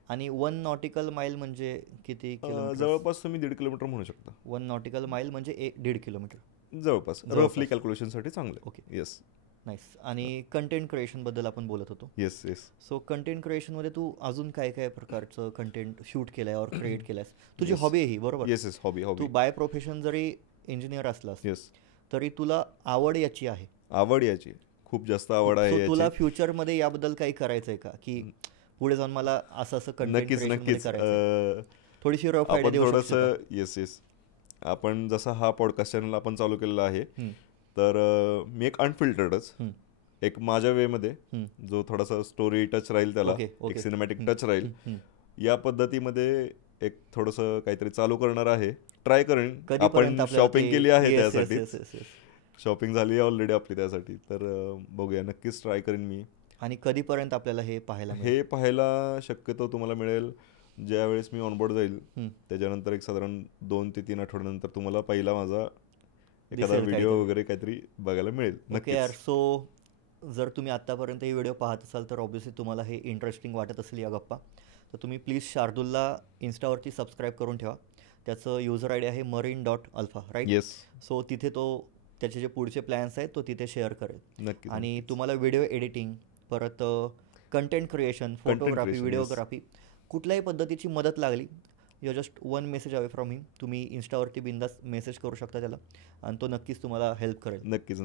आणि 1 नॉटिकल माइल म्हणजे किती किलोमीटर? जवळपास तुम्ही 1.5 किलोमीटर म्हणू शकता. 1 नॉटिकल माइल म्हणजे 1.5 किलोमीटर जवळपास, रफली कॅल्क्युलेशनसाठी चांगलं. येस. नाईस. आणि कंटेंट क्रिएशनबद्दल आपण बोलत होतो. येस. सो कंटेंट क्रिएशनमध्ये तू अजून काय काय प्रकारचं कंटेंट शूट केलंय और क्रिएट केलंयस? तुझी हॉबी आहे ही, बरोबर? Yes, hobby. तू बाय प्रोफेशन जरी इंजिनियर असलास तरी तुला आवड याची आहे. खूप जास्त आवड आहे. तुला फ्युचरमध्ये याबद्दल काही करायचंय का की पुढे जाऊन मला असं कंटेंट नक्कीच थोडीशी रफ आयडिया देऊ शकतो? येस. आपण जसा हा पॉडकास्ट चॅनल आपण चालू केलेला आहे, तर मी एक अनफिल्टर्डच, एक माझ्या वेमध्ये जो थोडासा स्टोरी टच राहील, त्याला एक सिनेमॅटिक टच राहील, या पद्धतीमध्ये एक थोडंसं काहीतरी चालू करणार आहे. ट्राय करेन. आपण शॉपिंग केली आहे त्यासाठी, शॉपिंग झाली आहे ऑलरेडी आपली त्यासाठी, तर बघूया, नक्कीच ट्राय करेन मी. आणि कधीपर्यंत आपल्याला हे पाहायला शक्यतो तुम्हाला मिळेल ज्यावेळेस मी ऑनबोर्ड जाईल, त्याच्यानंतर एक साधारण 2 ते 3 आठवड्यानंतर तुम्हाला पहिला माझा एखादा व्हिडिओ वगैरे काहीतरी बघायला मिळेल. नक्की यार. सो जर तुम्ही आत्तापर्यंत ही व्हिडिओ पाहत असाल तर ऑब्व्हियसली तुम्हाला हे इंटरेस्टिंग वाटत असेल या गप्पा, तर तुम्ही प्लीज शार्दूलला इन्स्टावरती सबस्क्राईब करून ठेवा. त्याचं युजर आय डी आहे marine.alpha, राईट? येस. सो तिथे तो त्याचे जे पुढचे प्लॅन्स आहेत तो तिथे शेअर करेल. नक्की. आणि तुम्हाला व्हिडिओ एडिटिंग, परत कंटेंट क्रिएशन, फोटोग्राफी, व्हिडिओग्राफी, कुठल्याही पद्धतीची मदत लागली, you just 1 message away from him. तुम्ही इन्स्टावरती बिंदास मेसेज करू शकता त्याला आणि तो नक्कीच तुम्हाला हेल्प करेल. नक्कीच.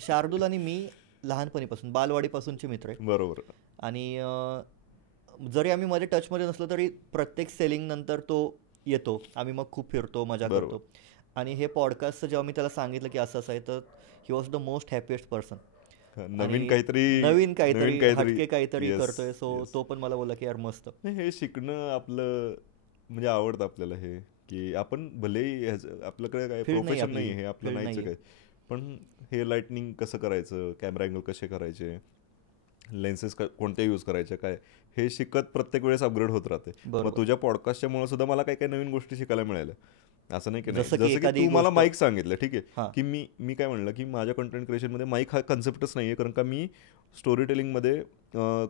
शार्दूल आणि मी लहानपणीपासून, बालवाडीपासूनचे मित्र आहे. बरोबर. आणि जरी आम्ही मध्ये टचमध्ये नसलो तरी प्रत्येक सेलिंग नंतर तो येतो, आम्ही मग खूप फिरतो, मजा करतो. आणि हे पॉडकास्टचं जेव्हा मी त्याला सांगितलं की असं आहे, तर he was the most happiest person. नवीन काहीतरी हटके काहीतरी करतोय. सो तो पण मला बोलला की यार मस्त. हे शिकणं आपलं म्हणजे आवडतं आपल्याला, हे की आपण भलेही आपल्याकडे काय प्रोफेशन नाही, हे आपलं नाहीचं काय, पण हे लाइटनिंग कसं करायचं, कॅमेरा अँगल कसे करायचे, लेन्सेस कोणते यूज करायचे, काय हे शिकत प्रत्येक वेळेस अपग्रेड होत राहते. मग तुझ्या पॉडकास्टच्यामुळे सुद्धा मला काही काही नवीन गोष्टी शिकायला मिळाल्या. असं नाही की नाही. जसं की जसं की एखादी तू मला गोष्ट- माईक सांगितलं, ठीक आहे, हां. की मी काय म्हणलं की माझ्या कंटेंट क्रिएशनमध्ये माईक हा कन्सेप्टच नाही आहे, कारण का मी स्टोरी टेलिंगमध्ये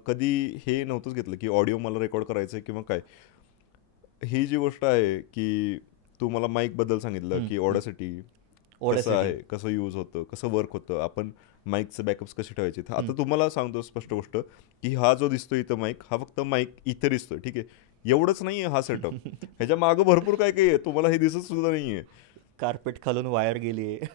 कधी हे नव्हतंच घेतलं की ऑडिओ मला रेकॉर्ड करायचं आहे किंवा काय. ही जी गोष्ट आहे की तू मला माईकबद्दल सांगितलं की ऑडासिटी कसं आहे, कसं यूज होतं, कसं वर्क होतं, आपण माईकचे बॅकअप्स कसे ठेवायचे. आता तुम्हाला सांगतो स्पष्ट गोष्ट की हा जो दिसतो इथं माईक, हा फक्त माईक इथे दिसतोय, ठीक आहे. एवढंच नाही आहे हा सेटअप, ह्याच्या मागं भरपूर काय काय आहे, तुम्हाला हे दिसत सुद्धा नाही आहे. कार्पेट खालून वायर गेली आहे,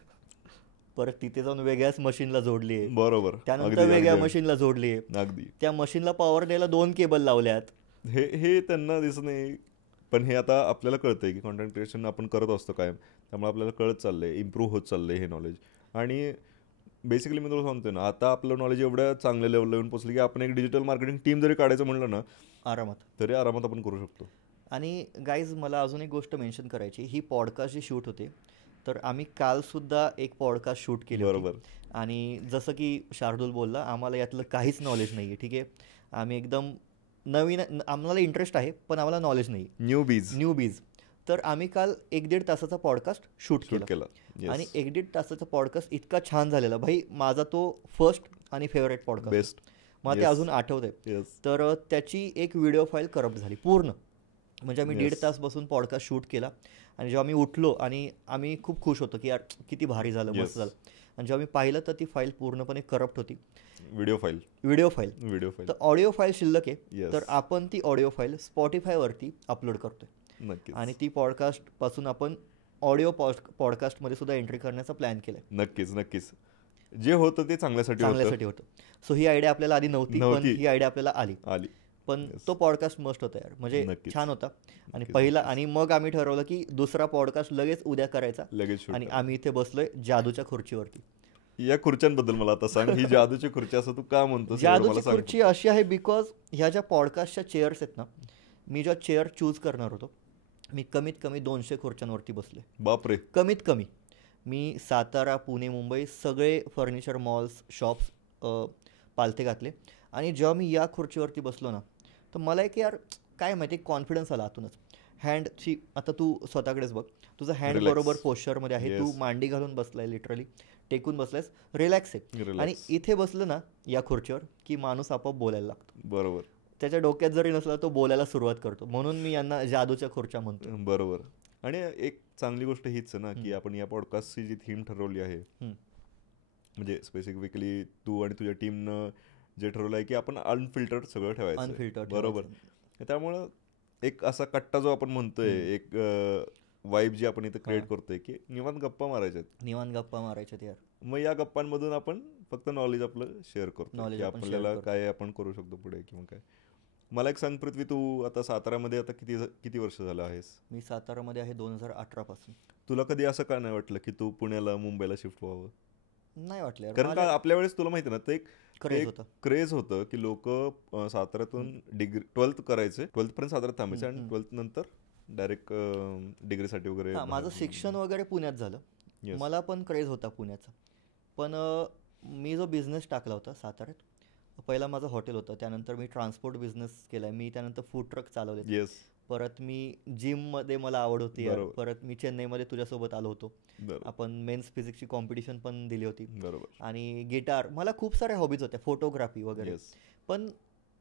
परत तिथे जाऊन वेगळ्याच मशीनला जोडली आहे, बरोबर, त्यानंतर वेगळ्या मशीनला जोडली आहे, अगदी त्या मशीनला पॉवर द्यायला 2 केबल लावल्यात. हे त्यांना दिसत नाही. पण हे आता आपल्याला कळतंय की कॉन्टेंट क्रिएशन आपण करत असतो कायम, त्यामुळे आपल्याला कळत चाललंय, इम्प्रूव्ह होत चाललंय हे नॉलेज. आणि बेसिकली मी तुला सांगतोय ना, आता आपलं नॉलेज एवढ्या चांगल्या लेवलला येऊन पोचलं की आपण एक डिजिटल मार्केटिंग टीम जरी काढायचं म्हणलं ना, आरामात तरी आरामात आपण करू शकतो. आणि गाईज, मला अजून एक गोष्ट मेन्शन करायची, ही पॉडकास्ट जी शूट होते, तर आम्ही कालसुद्धा एक पॉडकास्ट शूट केली बरोबर. आणि जसं की शार्दूल बोलला, आम्हाला यातलं काहीच नॉलेज नाही आहे, ठीक आहे. आम्ही एकदम नवीन, आम्हाला इंटरेस्ट आहे पण आम्हाला नॉलेज नाही, न्यू बीज. तर आम्ही काल 1-1.5 तासाचा पॉडकास्ट शूट केला आणि 1-1.5 तासाचा पॉडकास्ट इतका छान झालेला भाई, माझा तो फर्स्ट आणि फेवरेट पॉडकास्ट, बेस्ट. मला ते अजून आठवतंय. तर त्याची एक व्हिडिओ फाईल करप्ट झाली पूर्ण, म्हणजे आम्ही 1.5 तास बसून पॉडकास्ट शूट केला आणि जेव्हा मी उठलो आणि आम्ही खूप खुश होतो की यार किती भारी झालं, मस्त झालं. आणि जेव्हा मी पाहिलं तर ती फाईल पूर्णपणे करप्ट होती, व्हिडिओ फाईल. तर ऑडिओ फाईल शिल्लक आहे, तर आपण ती ऑडिओ फाईल स्पॉटिफायवरती अपलोड करतोय नक्कीच. आणि ती पॉडकास्टपासून आपण ऑडिओ पॉडकास्टमध्ये सुद्धा एंट्री करण्याचा प्लॅन केलाय. नक्कीच जे होतं ते चांगल्यासाठी होतं. सो ही आयडिया आपल्याला आधी नव्हती, पण ही आयडिया आपल्याला आली. पण तो पॉडकास्ट मस्त होता यार, म्हणजे छान होता. आणि पहिला, आणि मग आम्ही ठरवलं की दुसरा पॉडकास्ट लगेच उद्या करायचा, आणि आम्ही इथे बसलोय जादूच्या खुर्चीवरती. या खुर्च्यांबद्दल मला आता सांग, ही जादूची खुर्ची असं तू का म्हणतो? जादूची खुर्ची अशी आहे बिकॉज ह्या ज्या पॉडकास्टच्या चेअर्स आहेत ना, मी ज्या चेअर चूज करणार होतो, मी कमीत कमी 200 खुर्च्यांवरती बसले. बापरे. कमीत कमी. मी सातारा, पुणे, मुंबई सगळे फर्निचर मॉल्स, शॉप्स पालथे घातले, आणि जेव्हा मी या खुर्चीवरती बसलो ना, तर मला एक यार काय माहिती कॉन्फिडन्स आला आतूनच. हँडची, आता तू स्वतःकडेच बघ, तुझं हँड बरोबर पोश्चरमध्ये आहे, तू मांडी घालून बसलाय, लिटरली टेकून बसलायस, रिलॅक्स आहे. आणि इथे बसलं ना या खुर्चीवर की माणूस आपोआप बोलायला लागतो. बरोबर. त्याच्या डोक्यात जरी नसला तो बोलायला सुरुवात करतो, म्हणून मी यांना जादूच्या खुर्च्या म्हणतो. बरोबर. आणि एक चांगली गोष्ट हीच ना की आपण या पॉडकास्टची जी थीम ठरवली आहे, म्हणजे स्पेसिफिकली तू आणि तुझ्या टीमनं जे ठरवलं आहे की आपण अनफिल्टर्ड सगळं ठेवायचं, बरोबर. त्यामुळं एक असा कट्टा जो आपण म्हणतोय, एक वाईब जी आपण इथं क्रिएट करतोय की निवांत गप्पा मारायच्यात यार. मग या गप्पांमधून आपण फक्त नॉलेज आपलं शेअर करतो की आपल्याला काय आपण करू शकतो पुढे किंवा काय. मला एक सांग पृथ्वी, तू आता सातारामध्ये आता किती वर्ष झालं आहेस? मी सातारामध्ये आहे 2018 पासून. तुला कधी असं का नाही वाटलं की तू पुण्याला, मुंबईला शिफ्ट व्हावं? नाही वाटलं, कारण का आपल्या वेळेस तुला माहिती ना, ते एक क्रेज होतं की लोक साताऱ्यातून 12th करायचे, 12th पर्यंत साताऱ्यात थांबायचे आणि 12th नंतर डायरेक्ट डिग्रीसाठी वगैरे. माझं शिक्षण वगैरे पुण्यात झालं, मला पण क्रेज होता पुण्याचा. पण मी जो बिझनेस टाकला होता साताऱ्यात, पहिला माझं हॉटेल होतं, त्यानंतर मी ट्रान्सपोर्ट बिझनेस केला, मी त्यानंतर फूड ट्रक चालवले, परत मी जिममध्ये मला आवड होती, परत मी चेन्नईमध्ये तुझ्यासोबत आलो होतो, आपण मेन्स फिजिक्सची कॉम्पिटिशन पण दिली होती, आणि गिटार, मला खूप साऱ्या हॉबीज होत्या, फोटोग्राफी वगैरे. पण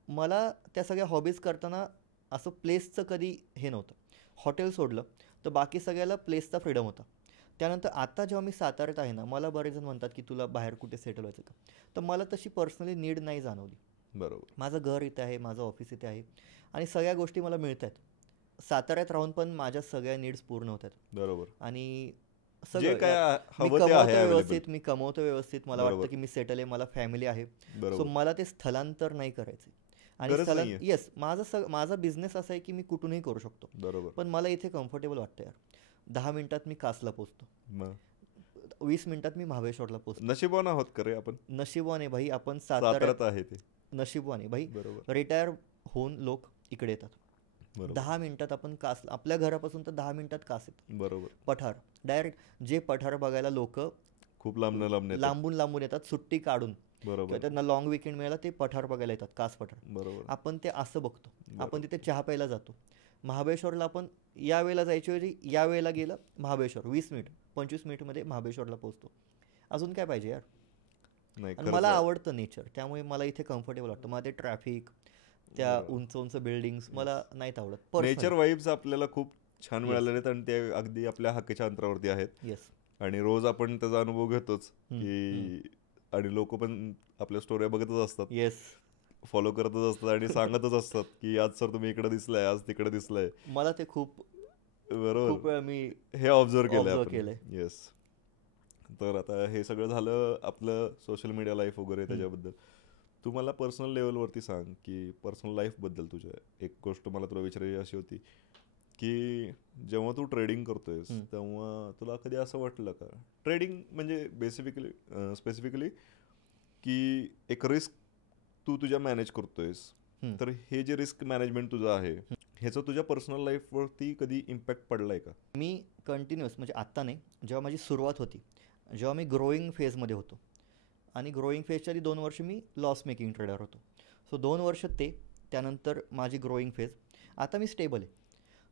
मला त्या सगळ्या हॉबीज करताना असं प्लेसचं कधी हे नव्हतं. हॉटेल सोडलं तर बाकी सगळ्याला प्लेसचा फ्रीडम होता. त्यानंतर आता जेव्हा मी साताऱ्यात आहे ना, मला बरेच जण म्हणतात की तुला बाहेर कुठे सेटल व्हायचं का, तर मला तशी पर्सनली नीड नाही जाणवली. बरोबर. माझं घर इथे आहे, माझं ऑफिस इथे आहे, आणि सगळ्या गोष्टी मला मिळत आहेत. साताऱ्यात राहून पण माझ्या सगळ्या नीड्स पूर्ण होत आहेत. बरोबर. आणि मी कमवतो व्यवस्थित, मला वाटतं की मी सेटल आहे, मला फॅमिली आहे, सो मला ते स्थलांतर नाही करायचे. आणि येस, माझा बिझनेस असा आहे की मी कुठूनही करू शकतो, बरोबर. पण मला इथे कम्फर्टेबल वाटतं यार. 10 मिनिटात मी कासला पोचतो, 20 मिनिटात मी महाबळेश्वरला पोचतो. नशिबवान आहोत का रे आपण? नशिबवाने भाई, आपण साताऱ्यात आहे ते नशिबवाने भाई. रिटायर होऊन लोक इकडे येतात, 10 मिनिटात आपण कास, आपल्या घरापासून तर 10 मिनिटात कास येतात. बरोबर. पठार डायरेक्ट, जे पठार बघायला लोक खूप लांबून येतात सुट्टी काढून, त्यांना लॉंग विकेंड मिळाला ते पठार बघायला येतात, कास पठार. बरोबर. आपण ते असं बघतो, आपण तिथे चहा प्यायला जातो, महाबळेश्वरला आपण या वेळेला जायच्या ऐवजी या वेळेला गेलं महाबळेश्वर 20 मिनिट 25 मिनिटमध्ये महाबळेश्वरला पोहोचतो. अजून काय पाहिजे यार. नाही आणि मला आवडतं नेचर, त्यामुळे मला इथे कम्फर्टेबल वाटतं. मला ते ट्रॅफिक, त्या उंच उंच बिल्डिंग्स मला नाहीत आवडत. नेचर वाईब्स आपल्याला खूप छान मिळालेले आहेत आणि ते अगदी आपल्या हक्कीच्या अंतरावरती आहेत. येस. आणि रोज आपण त्याचा अनुभव घेतोच की, आणि लोक पण आपल्या स्टोऱ्या बघतच असतात. येस. फॉलो करतच असतात आणि सांगतच असतात की आज सर तुम्ही इकडे दिसलाय, आज तिकडे दिसलाय. मला ते खूप बरोबर मी हे ऑब्झर्व केलंय. येस. तर आता हे सगळं झालं आपलं सोशल मीडिया लाईफ वगैरे त्याच्याबद्दल. तू मला पर्सनल लेवलवरती सांग की पर्सनल लाईफबद्दल तुझ्या एक गोष्ट मला तुला विचारायची अशी होती की जेव्हा तू ट्रेडिंग करतोयस तेव्हा तुला कधी असं वाटलं का, ट्रेडिंग म्हणजे स्पेसिफिकली की एक रिस्क तू तुझ्या मॅनेज करतोयस, तर हे जे रिस्क मॅनेजमेंट तुझं आहे ह्याचा तुझ्या पर्सनल लाईफवरती कधी इम्पॅक्ट पडलाय का? मी कंटिन्युअस म्हणजे आत्ता नाही, जेव्हा माझी सुरुवात होती, जेव्हा मी ग्रोईंग फेजमध्ये होतो आणि ग्रोईंग फेजच्या आधी 2 वर्ष मी लॉस मेकिंग ट्रेडर होतो. सो 2 वर्ष ते, त्यानंतर माझी ग्रोईंग फेज, आता मी स्टेबल आहे.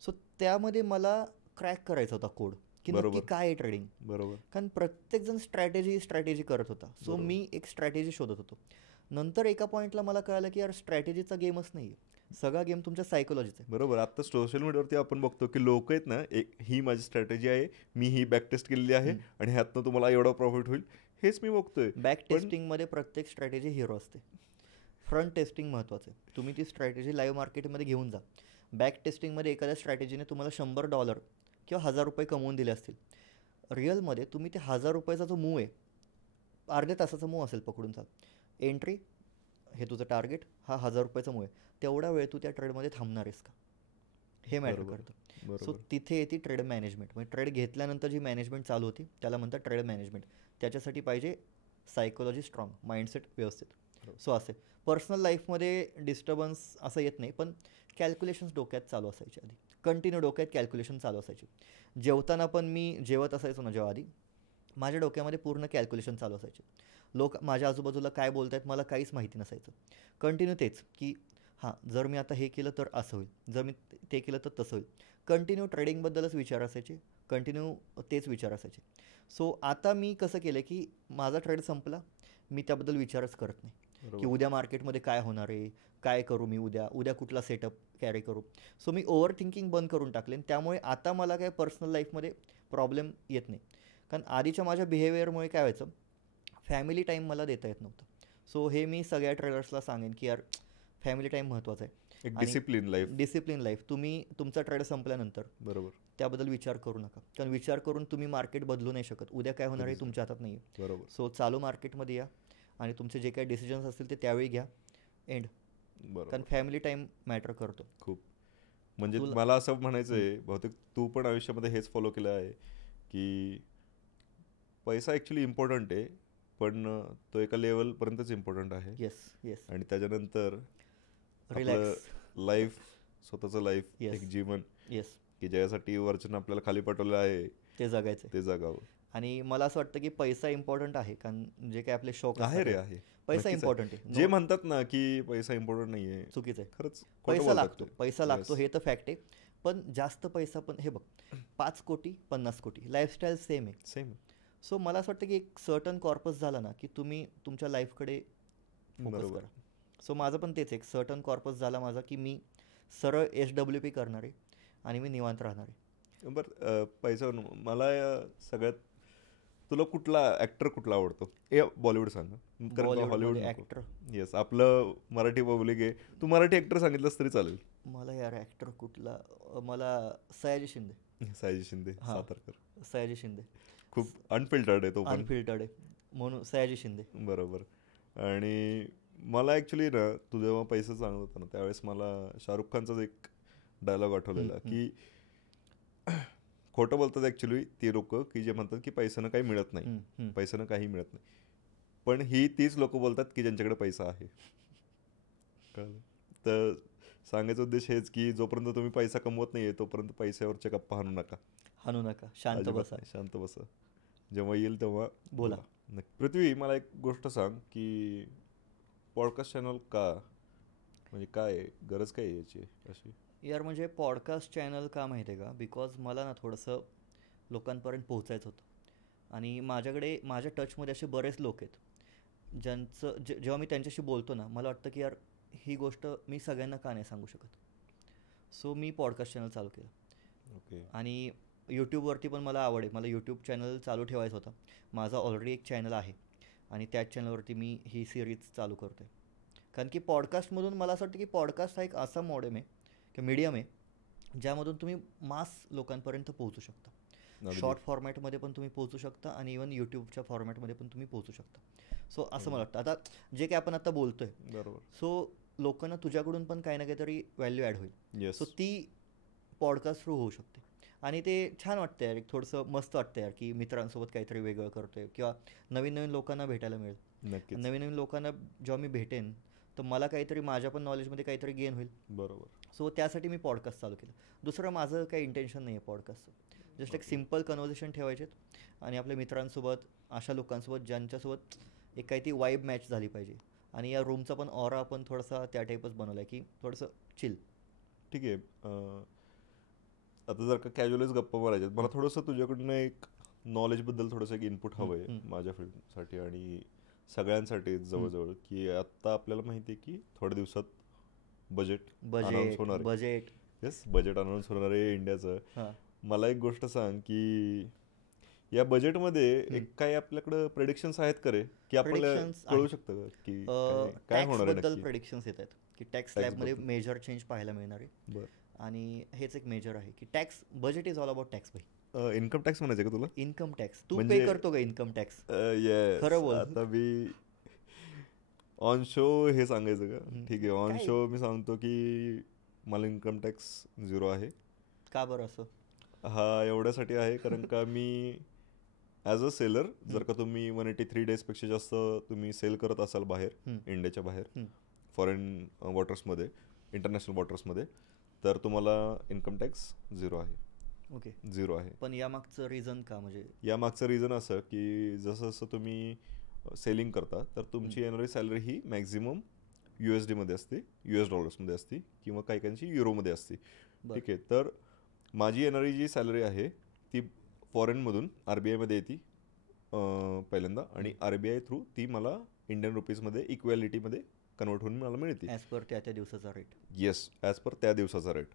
सो त्यामध्ये मला क्रॅक करायचा होता कोड की नक्की काय आहे ट्रेडिंग. बरोबर. कारण प्रत्येकजण स्ट्रॅटेजी करत होता. सो मी एक स्ट्रॅटेजी शोधत होतो. नंतर एका पॉईंटला मला कळालं की यार स्ट्रॅटेजीचा गेमच नाही आहे, सगळा गेम तुमच्या सायकोलॉजीचा आहे. बरोबर. आता सोशल मीडियावरती आपण बघतो की लोक आहेत ना, ही माझी स्ट्रॅटेजी आहे, मी ही बॅक टेस्ट केलेली आहे आणि ह्यातनं तुम्हाला एवढा प्रॉफिट होईल, हेच मी बघतोय. बॅक टेस्टिंगमध्ये प्रत्येक स्ट्रॅटेजी हिरो असते. फ्रंट टेस्टिंग महत्त्वाचं आहे. तुम्ही ती स्ट्रॅटेजी लाईव्ह मार्केटमध्ये घेऊन जा. बॅक टेस्टिंगमध्ये एखाद्या स्ट्रॅटेजीने तुम्हाला $100 किंवा ₹1000 कमवून दिले असतील. रिअलमध्ये तुम्ही ते ₹1000 जो मूव आहे, अर्ध्या तासाचा मूव असेल पकडून चाल, एंट्री हे तुझं टार्गेट, हा ₹1000 मूव आहे, तेवढा वेळ तू त्या ट्रेडमध्ये थांबणार आहेस का, हे मॅटर करतं. सो तिथे येते ट्रेड मॅनेजमेंट. म्हणजे ट्रेड घेतल्यानंतर जी मॅनेजमेंट चालू होती त्याला म्हणतात ट्रेड मॅनेजमेंट. त्याच्यासाठी पाहिजे सायकोलॉजी स्ट्रॉंग, माइंडसेट व्यवस्थित. सो असे पर्सनल लाईफमध्ये डिस्टर्बन्स असं येत नाही, पण कॅल्क्युलेशन्स डोक्यात चालू असायचे आधी, कंटिन्यू डोक्यात कॅल्क्युलेशन चालू असायचे. जेवताना पण मी जेवत असायचो ना जेव्हा आधी, माझ्या डोक्यामध्ये पूर्ण कॅल्क्युलेशन चालू असायचे. लोक माझ्या आजूबाजूला काय बोलत आहेत मला काहीच माहिती नसायचं. कंटिन्यू तेच की हां, जर मी आता हे केलं तर असं होईल, जर मी ते केलं तर तसं होईल. कंटिन्यू ट्रेडिंगबद्दलच विचार असायचे, कंटिन्यू तेच विचार असायचे. सो आता मी कसं केलं की माझा ट्रेड संपला, मी त्याबद्दल विचारच करत नाही की उद्या मार्केटमध्ये काय होणार आहे, काय करू मी उद्या कुठला सेटअप कॅरी करू. सो मी ओव्हर थिंकिंग बंद करून टाकले. त्यामुळे आता मला काय पर्सनल लाईफमध्ये प्रॉब्लेम येत नाही. कारण आधीच्या माझ्या बिहेवियरमुळे काय व्हायचं, फॅमिली टाईम मला देता येत नव्हतं. सो हे मी सगळ्या ट्रेडर्सला सांगेन की यार फॅमिली टाईम महत्त्वाचा आहे. एक डिसिप्लिन लाईफ. तुम्ही तुमचा ट्रेड संपल्यानंतर बरोबर त्याबद्दल विचार करू नका, कारण विचार करून तुम्ही मार्केट बदलू नाही शकत. उद्या काय होणार आहे तुमच्या हातात नाही आहे. बरोबर. सो चालू मार्केटमध्ये या आणि तुमचे जे काही डिसिजन्स असतील ते त्यावेळी घ्या. एंड. कारण फॅमिली टाईम मॅटर करतो खूप. म्हणजे मला असं म्हणायचं आहे, बहुतेक तू पण आयुष्यामध्ये हेच फॉलो केलं आहे की पैसा ॲक्च्युली इम्पॉर्टंट आहे, पण तो एका लेवलपर्यंतच इम्पॉर्टंट आहे. Yes yes. आणि त्याच्यानंतर रिलॅक्स लाईफ, स्वतःचं लाईफ, एक जीवन येस की ज्यासाठी वरचून आपल्याला खाली पाठवलं आहे ते जगायचं, ते जगावं. आणि मला असं वाटतं की पैसा इम्पॉर्टंट आहे, कारण जे काय आपले शौक आहे रे आहे, पैसा इम्पॉर्टंट आहे. जे म्हणतात ना की पैसा इम्पॉर्टंट नाही आहे, चुकीचं आहे. खरंच पैसा लागतो हे तर फॅक्ट आहे. पण जास्त पैसा पण, हे बघ 5 कोटी 50 कोटी लाईफस्टाईल सेम आहे. सो मला असं वाटतं की एक सर्टन कॉर्पस झाला ना की तुम्ही तुमच्या लाईफकडे फोकस करा. सो माझं पण तेच एक सर्टन कॉर्पस झाला माझा की मी सरळ SWP करणार आहे आणि मी निवांत राहणार आहे. बरं, पैसा मला सगळ्यात तुला ॲक्टर कुठला आवडतो? बॉलिवूड सांग, हॉलिवूड ॲक्टर. येस, आपलं मराठी पब्लिक आहे, तू मराठी ॲक्टर सांगितलंस तरी चालेल. मला यार ॲक्टर कुठला, मला सयाजी शिंदे. सातारकर. सयाजी शिंदे खूप अनफिल्टर्ड आहे तो, अनफिल्टर्ड आहे म्हणून सयाजी शिंदे. बरोबर. आणि मला ॲक्च्युली ना, तू जेव्हा पैसे सांगत होता ना त्यावेळेस मला शाहरुख खानचाच एक डायलॉग आठवलेला की खोटं बोलतात ॲक्च्युली ते लोक की जे म्हणतात की पैशानं काही मिळत नाही, पैशानं काही मिळत नाही, पण ही तीच लोक बोलतात की ज्यांच्याकडे पैसा आहे. तर सांगायचा उद्देश हेच की जोपर्यंत तुम्ही पैसा कमवत नाही तोपर्यंत पैशावरच्या गप्पा हाणू नका, शांत बसा. जेव्हा येईल तेव्हा बोला. पृथ्वी, मला एक गोष्ट सांग की पॉडकास्ट चॅनल का, म्हणजे काय गरज काय याची अशी? यार म्हणजे पॉडकास्ट चॅनल का माहिती आहे का, बिकॉज मला ना थोडंसं लोकांपर्यंत पोहोचायचं होतं आणि माझ्याकडे माझ्या टचमध्ये असे बरेच लोक आहेत ज्यांचं जेव्हा मी त्यांच्याशी बोलतो ना, मला वाटतं की यार ही गोष्ट मी सगळ्यांना का नाही सांगू शकत. सो मी पॉडकास्ट चॅनल चालू केलं. ओके. आणि यूट्यूबवरती पण मला आवड आहे. मला यूट्यूब चॅनल चालू ठेवायचं होतं. माझा ऑलरेडी एक चॅनल आहे आणि त्याच चॅनलवरती मी ही सिरीज चालू करतो आहे. कारण की पॉडकास्टमधून मला असं वाटतं की पॉडकास्ट हा एक असा मॉडेम आहे किंवा मीडियम आहे ज्यामधून तुम्ही मास लोकांपर्यंत पोहोचू शकता. शॉर्ट फॉर्मॅटमध्ये पण तुम्ही पोहोचू शकता आणि इवन यूट्यूबच्या फॉर्मॅटमध्ये पण तुम्ही पोहोचू शकता. सो असं मला वाटतं. आता जे काही आपण आता बोलतोय, बरोबर, सो लोकांना तुझ्याकडून पण काही ना काहीतरी व्हॅल्यू ॲड होईल. सो ती पॉडकास्ट थ्रू होऊ शकते आणि ते छान वाटतं यार. एक थोडंसं मस्त वाटतं यार की मित्रांसोबत काहीतरी वेगळं करतोय किंवा नवीन नवीन लोकांना भेटायला मिळेल. नवीन नवीन लोकांना जेव्हा मी भेटेन तर मला काहीतरी माझ्या पण नॉलेजमध्ये काहीतरी गेन होईल. बरोबर. सो त्यासाठी मी पॉडकास्ट चालू केलं. दुसरं माझं काही इंटेन्शन नाही आहे पॉडकास्टचं. जस्ट एक सिम्पल कन्व्हर्सेशन ठेवायचे आणि आपल्या मित्रांसोबत, अशा लोकांसोबत ज्यांच्यासोबत एक काही ती वाईब मॅच झाली पाहिजे. आणि या रूमचा पण ऑरा आपण थोडासा त्या टाईपच बनवला आहे की थोडंसं चिल. ठीक आहे. आता जर का कॅज्युअलच गप्पा मारायच्यात, मला थोडंसं तुझ्याकडनं एक नॉलेजबद्दल थोडंसं एक इनपुट हवं आहे माझ्या फील्डसाठी आणि सगळ्यांसाठी जवळजवळ. की आत्ता आपल्याला माहिती आहे की थोड्या दिवसात बजेट अनाऊन्स होणार आहे. बजेट येस, बजेट अनाऊन्स होणार आहे इंडियाचं. मला एक गोष्ट सांग की या बजेटमध्ये एक काही आपल्याकडं प्रेडिक्शन्स आहेत का रे, की आपल्याला कळू शकतं की काय होणार आहे नक्की? प्रेडिक्शन्स येत आहेत की टॅक्स स्लॅबमध्ये मेजर चेंज पाहायला मिळणार आहे. बरं. आणि हेच एक मेजर आहे की tax, budget is all about tax. भाई इन्कम टॅक्स म्हणायचं का तुला? इन्कम टॅक्स तू पे करतो का इन्कम टॅक्स? खरं बोल. आता मी ऑन शो हे सांगायचं का? ठीक आहे, ऑन शो मी सांगतो की मला इन्कम टॅक्स 0 आहे. का बरं असं? हा एवढ्यासाठी आहे कारण का मी ॲज अ सेलर, जर का तुम्ही 183 डेजपेक्षा जास्त तुम्ही सेल करत असाल बाहेर, इंडियाच्या बाहेर, फॉरेन वॉटर्समध्ये, इंटरनॅशनल वॉटर्समध्ये, तर तुम्हाला इन्कम टॅक्स 0 आहे. ओके, 0 आहे. पण यामागचं रिझन का? म्हणजे यामागचं रिझन असं की जसं जसं तुम्ही सेलिंग करता तर तुमची येणारी सॅलरी ही मॅक्झिमम USD मध्ये असते, US डॉलर्समध्ये असते किंवा काही काहींची युरोमध्ये असते. ठीक आहे, तर माझी येणारी जी सॅलरी आहे ती फॉरेनमधून RBI मध्ये येते पहिल्यांदा आणि RBI थ्रू ती मला इंडियन रुपीजमध्ये इक्वॅलिटीमध्ये कन्वर्ट होऊन मला मिळते. ॲज पर त्या दिवसाचा रेट. येस, ॲज पर त्या दिवसाचा रेट.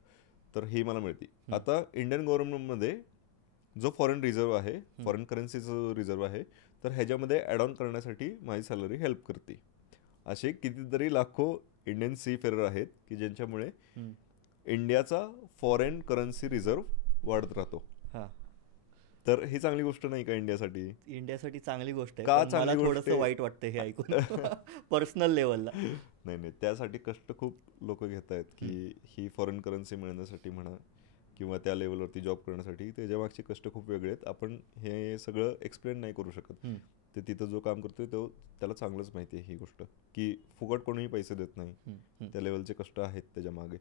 तर ही मला मिळते. आता इंडियन गव्हर्नमेंटमध्ये जो फॉरेन रिझर्व्ह आहे, फॉरेन करन्सीचं रिझर्व्ह आहे, तर ह्याच्यामध्ये ॲड ऑन करण्यासाठी माझी सॅलरी हेल्प करते. असे कितीतरी लाखो इंडियन सीफेरर आहेत की ज्यांच्यामुळे इंडियाचा फॉरेन करन्सी रिझर्व्ह वाढत राहतो. तर ही चांगली गोष्ट नाही का इंडियासाठी? इंडियासाठी चांगली गोष्ट आहे. का चांगली गोष्ट? थोडंसं वाईट वाटतं हे ऐकून पर्सनल लेवलला. नाही, त्यासाठी कष्ट खूप लोक घेत आहेत की ही फॉरेन करन्सी मिळण्यासाठी म्हणा किंवा त्या लेवलवरती जॉब करण्यासाठी. त्याच्या मागचे कष्ट खूप वेगळे आहेत. आपण हे सगळं एक्सप्लेन नाही करू शकत. ते तिथं जो काम करतोय तो त्याला चांगलंच माहिती आहे ही गोष्ट की फुकट कोणीही पैसे देत नाही. त्या लेवलचे कष्ट आहेत त्याच्या मागे.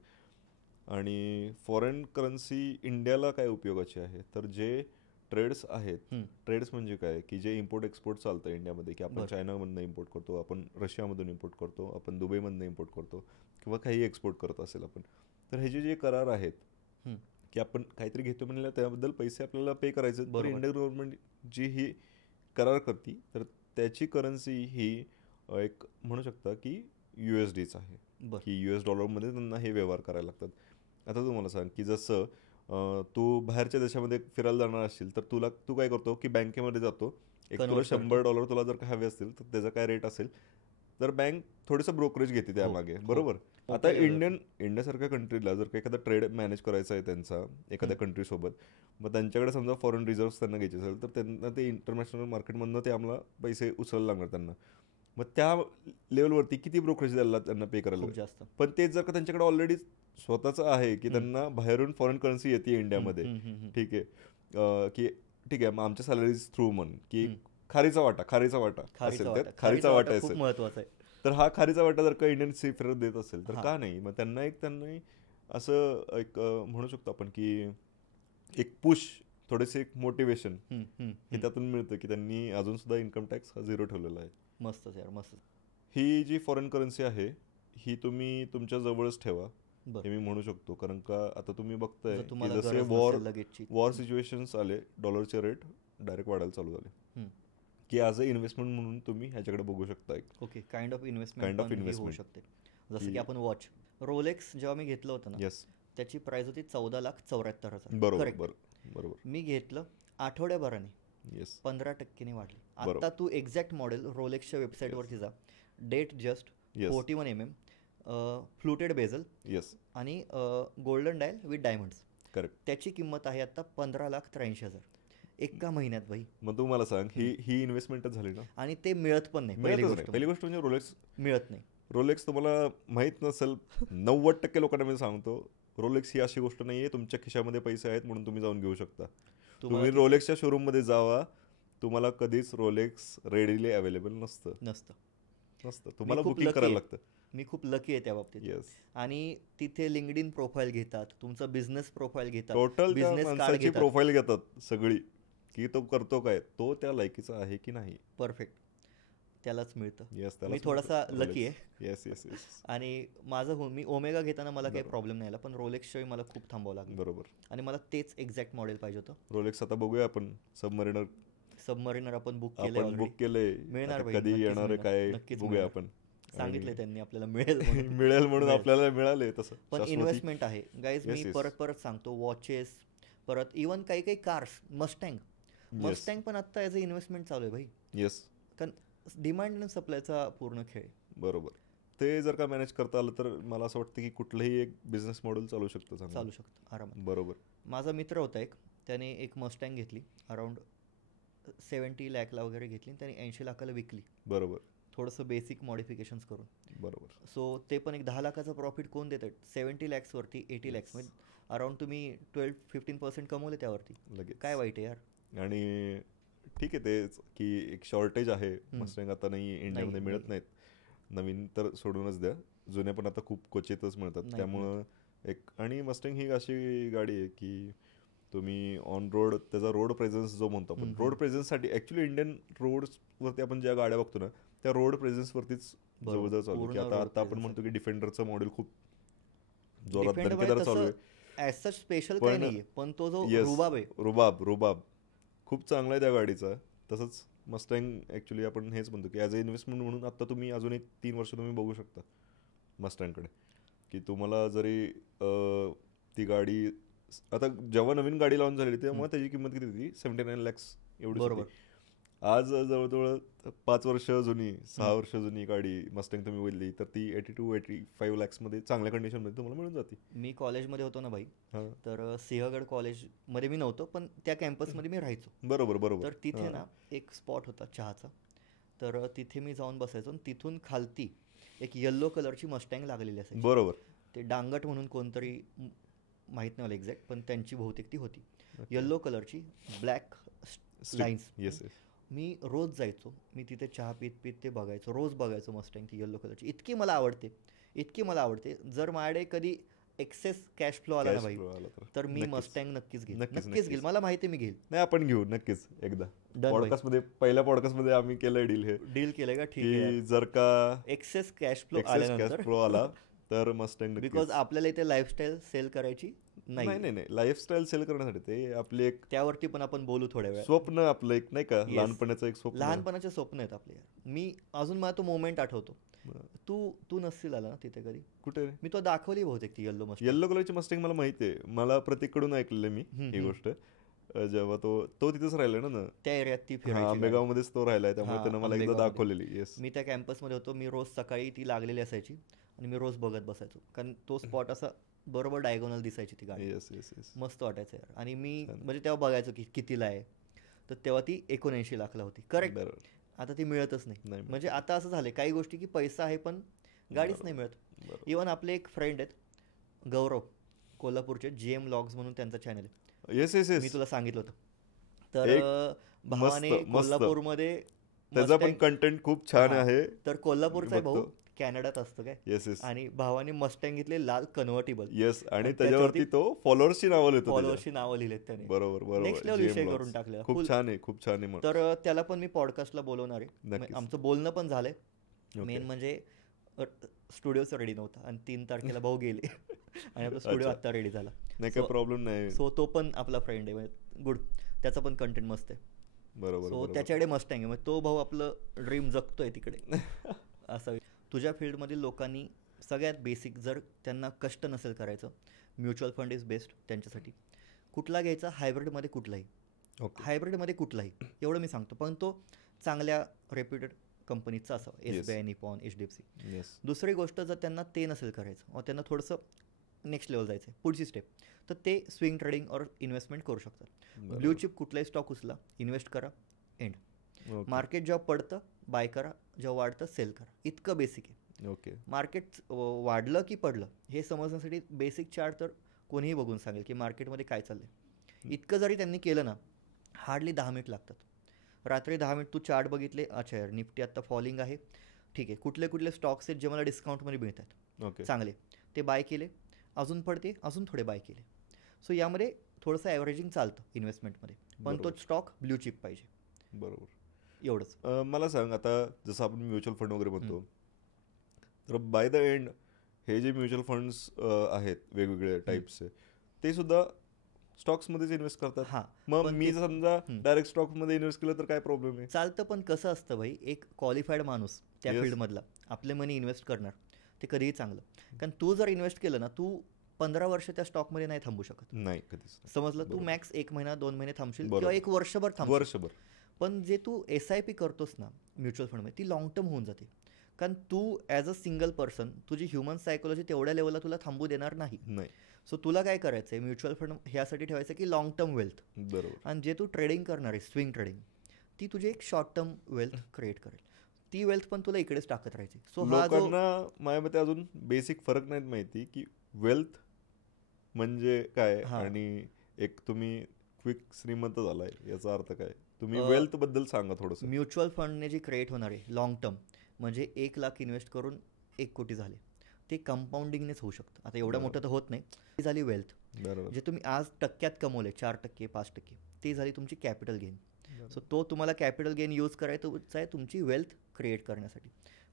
आणि फॉरेन करन्सी इंडियाला काय उपयोगाची आहे? तर जे ट्रेड्स आहेत, ट्रेड्स म्हणजे काय की जे इम्पोर्ट एक्सपोर्ट चालतं इंडियामध्ये, की आपण चायनामधनं इम्पोर्ट करतो, आपण रशियामधून इम्पोर्ट करतो, आपण दुबईमधनं इम्पोर्ट करतो किंवा काही एक्सपोर्ट करत असेल आपण, तर हे जे करार आहेत की आपण काहीतरी घेतो म्हणलं त्याबद्दल पैसे आपल्याला पे करायचे, तर इंडियन गव्हर्नमेंट जी ही करार करते तर त्याची करन्सी ही एक म्हणू शकता की USDच आहे, की US डॉलरमध्ये त्यांना हे व्यवहार करायला लागतात. आता तुम्हाला सांग की जसं तू बाहेरच्या देशामध्ये फिरायला जाणार असशील तर तू काय करतो की बँकेमध्ये जातो, एक तुला $100 तुला जर का हवे असतील तर त्याचा काय रेट असेल तर बँक थोडंसं ब्रोकरेज घेते त्यामागे. बरोबर. आता इंडियासारख्या कंट्रीला जर का एखादा ट्रेड मॅनेज करायचा आहे त्यांचा एखाद्या कंट्रीसोबत, मग त्यांच्याकडे समजा फॉरेन रिझर्व्ह त्यांना घ्यायचे असेल तर त्यांना ते इंटरनॅशनल मार्केटमधनं ते आम्हाला पैसे उचलायला लागणार त्यांना. मग त्या लेवलवरती किती ब्रोकरेज द्यायला त्यांना पे करायला जास्त. पण तेच जर का त्यांच्याकडे ऑलरेडी स्वतःचं आहे की त्यांना बाहेरून फॉरेन करन्सी येते इंडियामध्ये, ठीक आहे, की ठीक आहे मग आमच्या सॅलरीज थ्रू म्हण की खारीचा वाटा असेल, त्यात खारीचा वाटा असेल, महत्वाचा आहे. तर हा खारीचा वाटा जर का इंडियन सीफेरर देत असेल तर का नाही? मग त्यांना असं एक म्हणू शकतो आपण की एक पुश, थोडेसे एक मोटिवेशन हे त्यातून मिळतं की त्यांनी अजून सुद्धा इन्कम टॅक्स हा 0 ठेवलेला आहे. मस्तच यार, मस्त. ही जी फॉरेन करन्सी आहे ही तुम्ही तुमच्या जवळच ठेवा. हे मी म्हणू शकतो. कारण का आता तुम्ही बघताय जर की तुम्हाला जसे गरज नसेल लगेचची. वॉर सिच्युएशन्स आले, डॉलरचे रेट डायरेक्ट वाढायला चालू झाले, हम्म. की ॲज अ इन्व्हेस्टमेंट म्हणून तुम्ही ह्याच्याकडे बघू शकता. एक okay, kind of Kind of investment होऊ investment. शकते. जसं की की- आपण वॉच रोलेक्स जेव्हा मी घेतलं होतं ना, येस, त्याची प्राइस होती 14,74,000. बरोबर Correct. बरोबर मी घेतलं आठवड्याभराने येस 15% वाढली. बरोबर. आता तू एक्झॅक्ट मॉडेल रोलेक्सच्या वेबसाईटवरती जा, date just Yes. 41 mm, fluted bezel yes आणि golden dial with diamonds. Correct. त्याची किंमत आहे आता 15,83,000 एका महिन्यात भाई. मग तू मला सांग, ही इन्व्हेस्टमेंटच झाली ना. आणि ते मिळत पण नाही. मिळतच नाही. पहिली गोष्ट म्हणजे मिळत नाही. रोलेक्स तुम्हाला माहीत नसेल, 90% लोकांना मी सांगतो, रोलेक्स ही अशी गोष्ट नाही आहे तुमच्या खिशामध्ये पैसे आहेत म्हणून तुम्ही जाऊन घेऊ शकता. तुम्ही रोलेक्सच्या शोरूममध्ये जावा, तुम्हाला कधीच रोलेक्स रेडीली अवेलेबल नसतं. तुम्हाला बुकिंग करायला लागतं. मी खूप लकी आहे त्या बाबतीत. येस. आणि तिथे लिंक्डइन प्रोफाईल घेतात, तुमचा बिझनेस प्रोफाईल घेतात, टोटल बिझनेस कार्ड माणसाची घेतात. प्रोफाईल घेतात सगळी, की तो करतो काय, तो त्या लायकीचा आहे की नाही. परफेक्ट, त्यालाच मिळतं. येस, मी थोडासा लकी आहे. येस येस येस आणि मी ओमेगा घेताना मला काही प्रॉब्लेम नाही आला, पण रोलेक्सच्या मला खूप थांबावं लागलं. बरोबर. आणि मला तेच एक्झॅक्ट मॉडेल पाहिजे होतं. रोलेक्स आता बघूया आपण. सबमरीनर आपण बुक बुक केलंय. मिळणार भाई, कधी नक्कीच येणार आहे काय नक्कीच बघूया मिळणार. आपण. सांगितलंय त्यांनी आपल्याला मिळेल म्हणून. मिळेल म्हणून आपल्याला मिळाले. तसं पण इन्व्हेस्टमेंट आहे गाईज. Yes, मी yes. परत सांगतो, वॉचेस, परत इवन काही कार्स, मस्टँग पण आता ॲज अ इन्व्हेस्टमेंट चालू आहे भाई. येस. कारण डिमांड आणि सप्लायचा पूर्ण खेळ. बरोबर. ते जर का मॅनेज करता आलं तर मला असं वाटतं की कुठलंही एक बिझनेस मॉडेल चालू शकतं आरामात. बरोबर. माझा मित्र होता एक, त्याने एक मस्टँग घेतली, अराउंड 70 लाखला वगैरे घेतली, त्याने 80 लाखाला विकली. बरोबर. थोडंसं बेसिक मॉडिफिकेशन्स करून. बरोबर. सो ते पण एक 10 लाखाचा प्रॉफिट कोण देतात? 70 लॅक्सवरती 80 लॅक्स म्हणजे अराउंड तुम्ही 12-15% कमवले त्यावरती. लगेच. काय वाईट आहे यार. आणि ठीक आहे तेच की एक शॉर्टेज आहे. मस्टँग आता नाही इंडियामध्ये मिळत नाहीत. नवीन तर सोडूनच द्या, जुने पण आता खूप क्वचितच मिळतात. त्यामुळं एक, आणि मस्टँग ही अशी गाडी आहे की तुम्ही ऑन रोड त्याचा रोड प्रेझेन्स जो म्हणतो आपण, रोड प्रेझेन्ससाठी ॲक्च्युली इंडियन रोड्सवरती आपण ज्या गाड्या बघतो ना, त्या रोड प्रेझेन्सवरतीच जवळजवळ चालू, की आता आपण म्हणतो की डिफेंडरचं मॉडेल खूप जोरात दणकेदार चालू आहे. ॲज सच स्पेशल काही नाही, पण तो जो रुबाब आहे, रुबाब खूप चांगला आहे त्या गाडीचा. तसंच मस्टँग ॲक्च्युली आपण हेच म्हणतो की ॲज अ इन्व्हेस्टमेंट म्हणून आता तुम्ही अजून एक 3 वर्ष तुम्ही बघू शकता मस्टँगकडे, की तुम्हाला जरी ती गाडी आता जेव्हा नवीन गाडी लॉन्च झालेली तेव्हा त्याची किंमत किती होती? 79 lakhs एवढी होती. आज जवळजवळ 5 वर्ष जुनी, 6 वर्ष जुनी गाडी मस्टँग तुम्ही बोलली तर ती 82-85 lakhsमध्ये चांगल्या कंडिशनमध्ये तुम्हाला मिळून जाते. मी कॉलेजमध्ये होतो ना भाई, तर सिंहगड कॉलेजमध्ये मी नव्हतो, पण त्या कॅम्पसमध्ये मी राहायचो. बरोबर. तर तिथे ना एक स्पॉट होता चहाचा, तर तिथे मी जाऊन बसायचो आणि तिथून खालती एक येल्लो कलरची मस्टँग लागलेली असायची. बरोबर. ते डांगट म्हणून कोणतरी, माहीत नाही मला एक्झॅक्ट, पण त्यांची बहुतेक ती होती येल्लो कलरची, ब्लॅक लाईन्स. येस. मी रोज जायचो, मी तिथे चहा पीत ते बघायचो, रोज बघायचो मस्टँग ती येल्लो कलरची. इतकी मला आवडते. जर माझ्याकडे कधी एक्सेस कॅश फ्लो आला ना भाई, तर मी मस्टँग नक्कीच घेईल. मला माहिती मी घेईल. नाही, आपण घेऊ नक्कीच एकदा. पॉडकास्टमध्ये, पहिल्या पॉडकास्टमध्ये आम्ही केलंय डील केलंय का? ठीक आहे. जर का एक्सेस कॅश फ्लो आला तर मस्टँग, बिकॉज आपल्याला इथे लाईफस्टाईल सेल करायची नाही, लाईफस्टाईल सेल करण्यासाठी ते आपले एक, त्यावरती पण आपण बोलू थोड्या वेळ. स्वप्न आपलं एक, नाही का, लहानपणाचं एक स्वप्न. लहानपणाचे स्वप्न आहेत आपले. मी अजून मला तो मोमेंट आठवतो. तू नसतील आला ना तिथे कधी? कुठे? मी तो दाखवली बहुतेक ती येल्लो कलरची मस्टँग. मला माहिती आहे, मला प्रत्येककडून ऐकलेलं मी ही गोष्ट. जेव्हा तो तिथेच राहिला ना त्या एरियात, ती आंबेगावमध्येच तो राहिलाय, त्यामुळे त्यानं मला एकदा दाखवलेली. येस. मी त्या कॅम्पसमध्ये होतो. मी रोज सकाळी ती लागलेली असायची आणि मी रोज बघत बसायचो, कारण तो स्पॉट असा बरोबर डायगोनल दिसायची ती गाडी. येस. मस्त वाटायचं यार. आणि मी म्हणजे तेव्हा बघायचो की कितीला आहे, तर तेव्हा ती 79 लाखला होती. करेक्ट. आता ती मिळतच नाही. म्हणजे आता असं झालंय काही गोष्टी की पैसा आहे पण गाडीच नाही मिळत. इवन आपले एक फ्रेंड आहेत गौरव, कोल्हापूरचे, GM Vlogs म्हणून त्यांचा चॅनल आहे. येस. मी तुला सांगितलं होतं. तर भावाने कोल्हापूरमध्ये, त्याचा पण कंटेंट खूप छान आहे. तर कोल्हापूरचा भाऊ कॅनडात असतो काय. येस. आणि भावाने मस्टँग घेतले लाल कन्व्हर्टेबल. येस. आणि त्याच्यावरती तो फॉलोअर्सची नावं लिहिलेत त्याने. बरोबर. नेक्स्ट लेवल विषय करून टाकला. खूप छान आहे. तर त्याला पण मी पॉडकास्टला बोलवणार आहे. आमचं बोलणं पण झालंय. मेन म्हणजे स्टुडिओचं रेडी नव्हता आणि 3 तारखेला भाऊ गेले. आणि आपला स्टुडिओ आत्ता रेडी झाला. नाही काही प्रॉब्लेम नाही. सो तो पण आपला फ्रेंड आहे, गुड. त्याचा पण कंटेंट मस्त आहे. बरोबर. सो त्याच्याकडे मस्टँग आहे, मग तो भाऊ आपलं ड्रीम जगतोय तिकडे. असं तुझ्या फील्डमधील लोकांनी सगळ्यात बेसिक, जर त्यांना कष्ट नसेल करायचं, म्युच्युअल फंड इज बेस्ट त्यांच्यासाठी. कुठला घ्यायचा? हायब्रिडमध्ये कुठलाही. हायब्रिडमध्ये कुठलाही, एवढं मी सांगतो, पण तो चांगल्या रेप्युटेड कंपनीचा असावा. SBI, Nippon, HDFC. दुसरी गोष्ट, जर त्यांना ते नसेल करायचं व त्यांना थोडंसं नेक्स्ट लेवल जायचं आहे, पुढची स्टेप, तर ते स्विंग ट्रेडिंग और इन्व्हेस्टमेंट करू शकतात. ब्ल्यू चिप कुठलाही स्टॉक उचला, इन्व्हेस्ट करा, एंड. मार्केट जेव्हा पडतं बाय करा, जेव्हा वाढतं सेल करा, इतकं बेसिक आहे. ओके. मार्केट वाढलं की पडलं हे समजण्यासाठी बेसिक चार्ट तर कोणीही बघून सांगेल की मार्केटमध्ये काय चाललं आहे. इतकं जरी त्यांनी केलं ना, हार्डली 10 मिनिट लागतात. रात्री 10 मिनिट तू चार्ट बघितले, अच्छा यार निफ्टी आत्ता फॉलिंग आहे, ठीक आहे, कुठले कुठले स्टॉक्स आहेत जे मला डिस्काउंटमध्ये मिळतात चांगले, ते बाय केले, अजून पडते अजून थोडे बाय केले. सो यामध्ये थोडंसं ॲव्हरेजिंग चालतं इन्व्हेस्टमेंटमध्ये, पण तो स्टॉक ब्ल्यू चिप पाहिजे. बरोबर. एवढंच. मला सांग, आता जसं आपण म्युच्युअल फंड वगैरे म्हणतो, तर बाय द एंड हे जे म्युच्युअल फंड्स आहेत वेगवेगळ्या टाईप्सचे, ते सुद्धा स्टॉक्समध्येच इन्व्हेस्ट करतात. हां, मग मी समजा डायरेक्ट स्टॉक्समध्ये इन्व्हेस्ट केलं तर काय प्रॉब्लेम आहे? चालतं, पण कसं असतं भाई, एक क्वालिफाईड माणूस त्या फील्डमधला आपले मनी इन्व्हेस्ट करणार, ते कधीही चांगलं. कारण तू जर इन्व्हेस्ट केलं ना, तू 15 वर्ष त्या स्टॉकमध्ये नाही थांबू शकत. नाही कधीच. समजलं? तू मॅक्स 1 महिना 2 महिने थांबशील किंवा 1 वर्षभर थांबशील. पण जे तू SIP करतोस ना म्युच्युअल फंडमध्ये, ती लाँग टर्म होऊन जाते. कारण तू ॲज अ सिंगल पर्सन, तुझी ह्युमन सायकोलॉजी तेवढ्या लेवलला तुला थांबू देणार नाही. सो तुला काय करायचं आहे, म्युच्युअल फंड ह्यासाठी ठेवायचं की लाँग टर्म वेल्थ. बरोबर. आणि जे तू ट्रेडिंग करणार आहे, स्विंग ट्रेडिंग, ती तुझी एक शॉर्ट टर्म वेल्थ क्रिएट करेल. ती वेल्थ पण तुला इकडेच टाकत राहायची. सो लोकांना माझ्या मते अजून बेसिक फरक नाहीत माहिती की वेल्थ म्हणजे काय आणि एक तुम्ही क्विक श्रीमंत झालाय याचा अर्थ काय. तुम्ही वेल्थ बद्दल सांगा थोडंसं. म्युच्युअल फंडने जे क्रिएट होणार आहे लाँग टर्म, म्हणजे 1 लाख इन्व्हेस्ट करून 1 कोटी झाले, ते कंपाऊंडिंगनेच होऊ शकतं. आता एवढं मोठं तर होत नाही. ती झाली वेल्थ. जे तुम्ही आज टक्क्यात कमवले, 4%, 5%, ती झाली तुमची कॅपिटल गेन. सो तो तुम्हाला कॅपिटल गेन यूज करायचा आहे तुमची वेल्थ क्रिएट करण्यासाठी.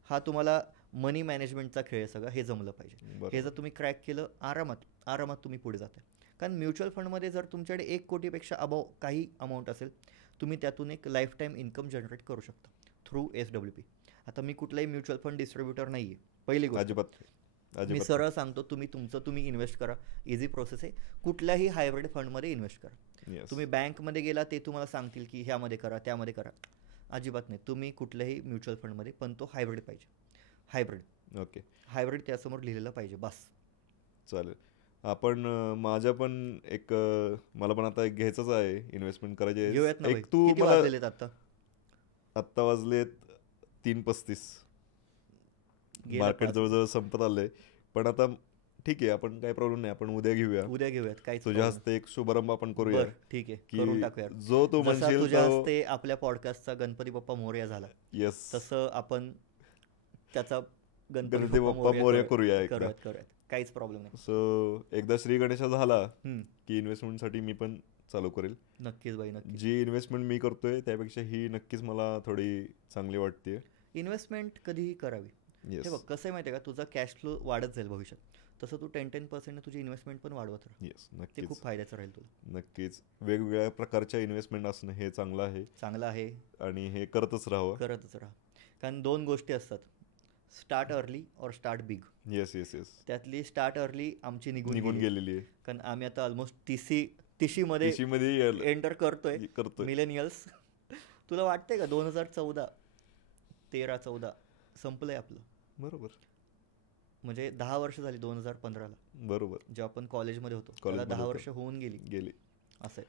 हा तुम्हाला मनी मॅनेजमेंटचा खेळ आहे सगळं, हे जमलं पाहिजे. हे जर तुम्ही क्रॅक केलं, आरामात तुम्ही पुढे जाता. कारण म्युच्युअल फंडमध्ये जर तुमच्याकडे 1 कोटीपेक्षा अबाव काही अमाऊंट असेल, तुम्ही त्यातून एक लाईफ टाईम इन्कम जनरेट करू शकता थ्रू SWP. आता मी कुठलाही म्युच्युअल फंड डिस्ट्रीब्युटर नाही आहे, पहिली गोष्ट. मी सरळ सांगतो, तुम्ही इन्व्हेस्ट करा, इझी प्रोसेस आहे. कुठल्याही हायब्रिड फंडमध्ये इन्व्हेस्ट करा. तुम्ही बँकमध्ये गेला, ते तुम्हाला सांगतील की ह्यामध्ये करा, त्यामध्ये करा, अजिबात नाही. तुम्ही कुठल्याही म्युच्युअल फंडमध्ये, पण तो हायब्रिड पाहिजे. हायब्रिड. ओके. हायब्रिड त्यासमोर लिहिलेलं पाहिजे, बस. चालेल. आपण माझ्या पण एक मला पण आता एक घ्यायचंच आहे, इन्व्हेस्टमेंट करायची. घेऊयात ना. किती वाजलेत आता? आत्ता वाजलेत 3:35. मार्केट जवळजवळ संपत आलंय, पण आता ठीक आहे, आपण काही प्रॉब्लेम नाही, आपण उद्या घेऊयात. काय तुझ्या हस्ते एक शुभारंभ आपण करूया. ठीक आहे, करून टाकूया. जो तू म्हणशील तुझ्या हस्ते आपल्या पॉडकास्टचा गणपती बाप्पा मोरया झाला, येस, तसं आपण त्याचा गणपती बाप्पा मोरया करूया. काहीच प्रॉब्लेम नाही. सो एकदा श्री गणेशा झाला की इन्व्हेस्टमेंटसाठी मी पण चालू करेल. नक्कीच बाई, नक्की. जी इन्व्हेस्टमेंट मी करतोय त्यापेक्षा ही नक्कीच मला थोडी चांगली वाटते. इन्व्हेस्टमेंट कधीही करावी. हे बघ कसं आहे माहिती आहे का, तुझा कॅश फ्लो वाढत जाईल भविष्यात, तसं तू 10% तुझी इन्व्हेस्टमेंट पण वाढवत राहा. येस, नक्कीच. ते खूप फायद्याचं राहील तुला. नक्कीच. वेगवेगळ्या प्रकारच्या इन्व्हेस्टमेंट असणं हे चांगलं आहे आणि हे करतच राहा. कारण 2 गोष्टी असतात, स्टार्ट अर्ली और स्टार्ट बिग. येस. त्यातली स्टार्ट अर्ली आमची निघून गेलेली आहे. कारण आम्ही आता ऑलमोस्ट 30 मध्ये एंटर करतोय मिलेनियल्स. तुला वाटतंय का 2013-14 संपलंय आपलं? बरोबर. म्हणजे 10 वर्ष झाली 2015ला. बरोबर. जेव्हा आपण कॉलेजमध्ये होतो, त्याला 10 वर्ष होऊन गेली. असं आहे.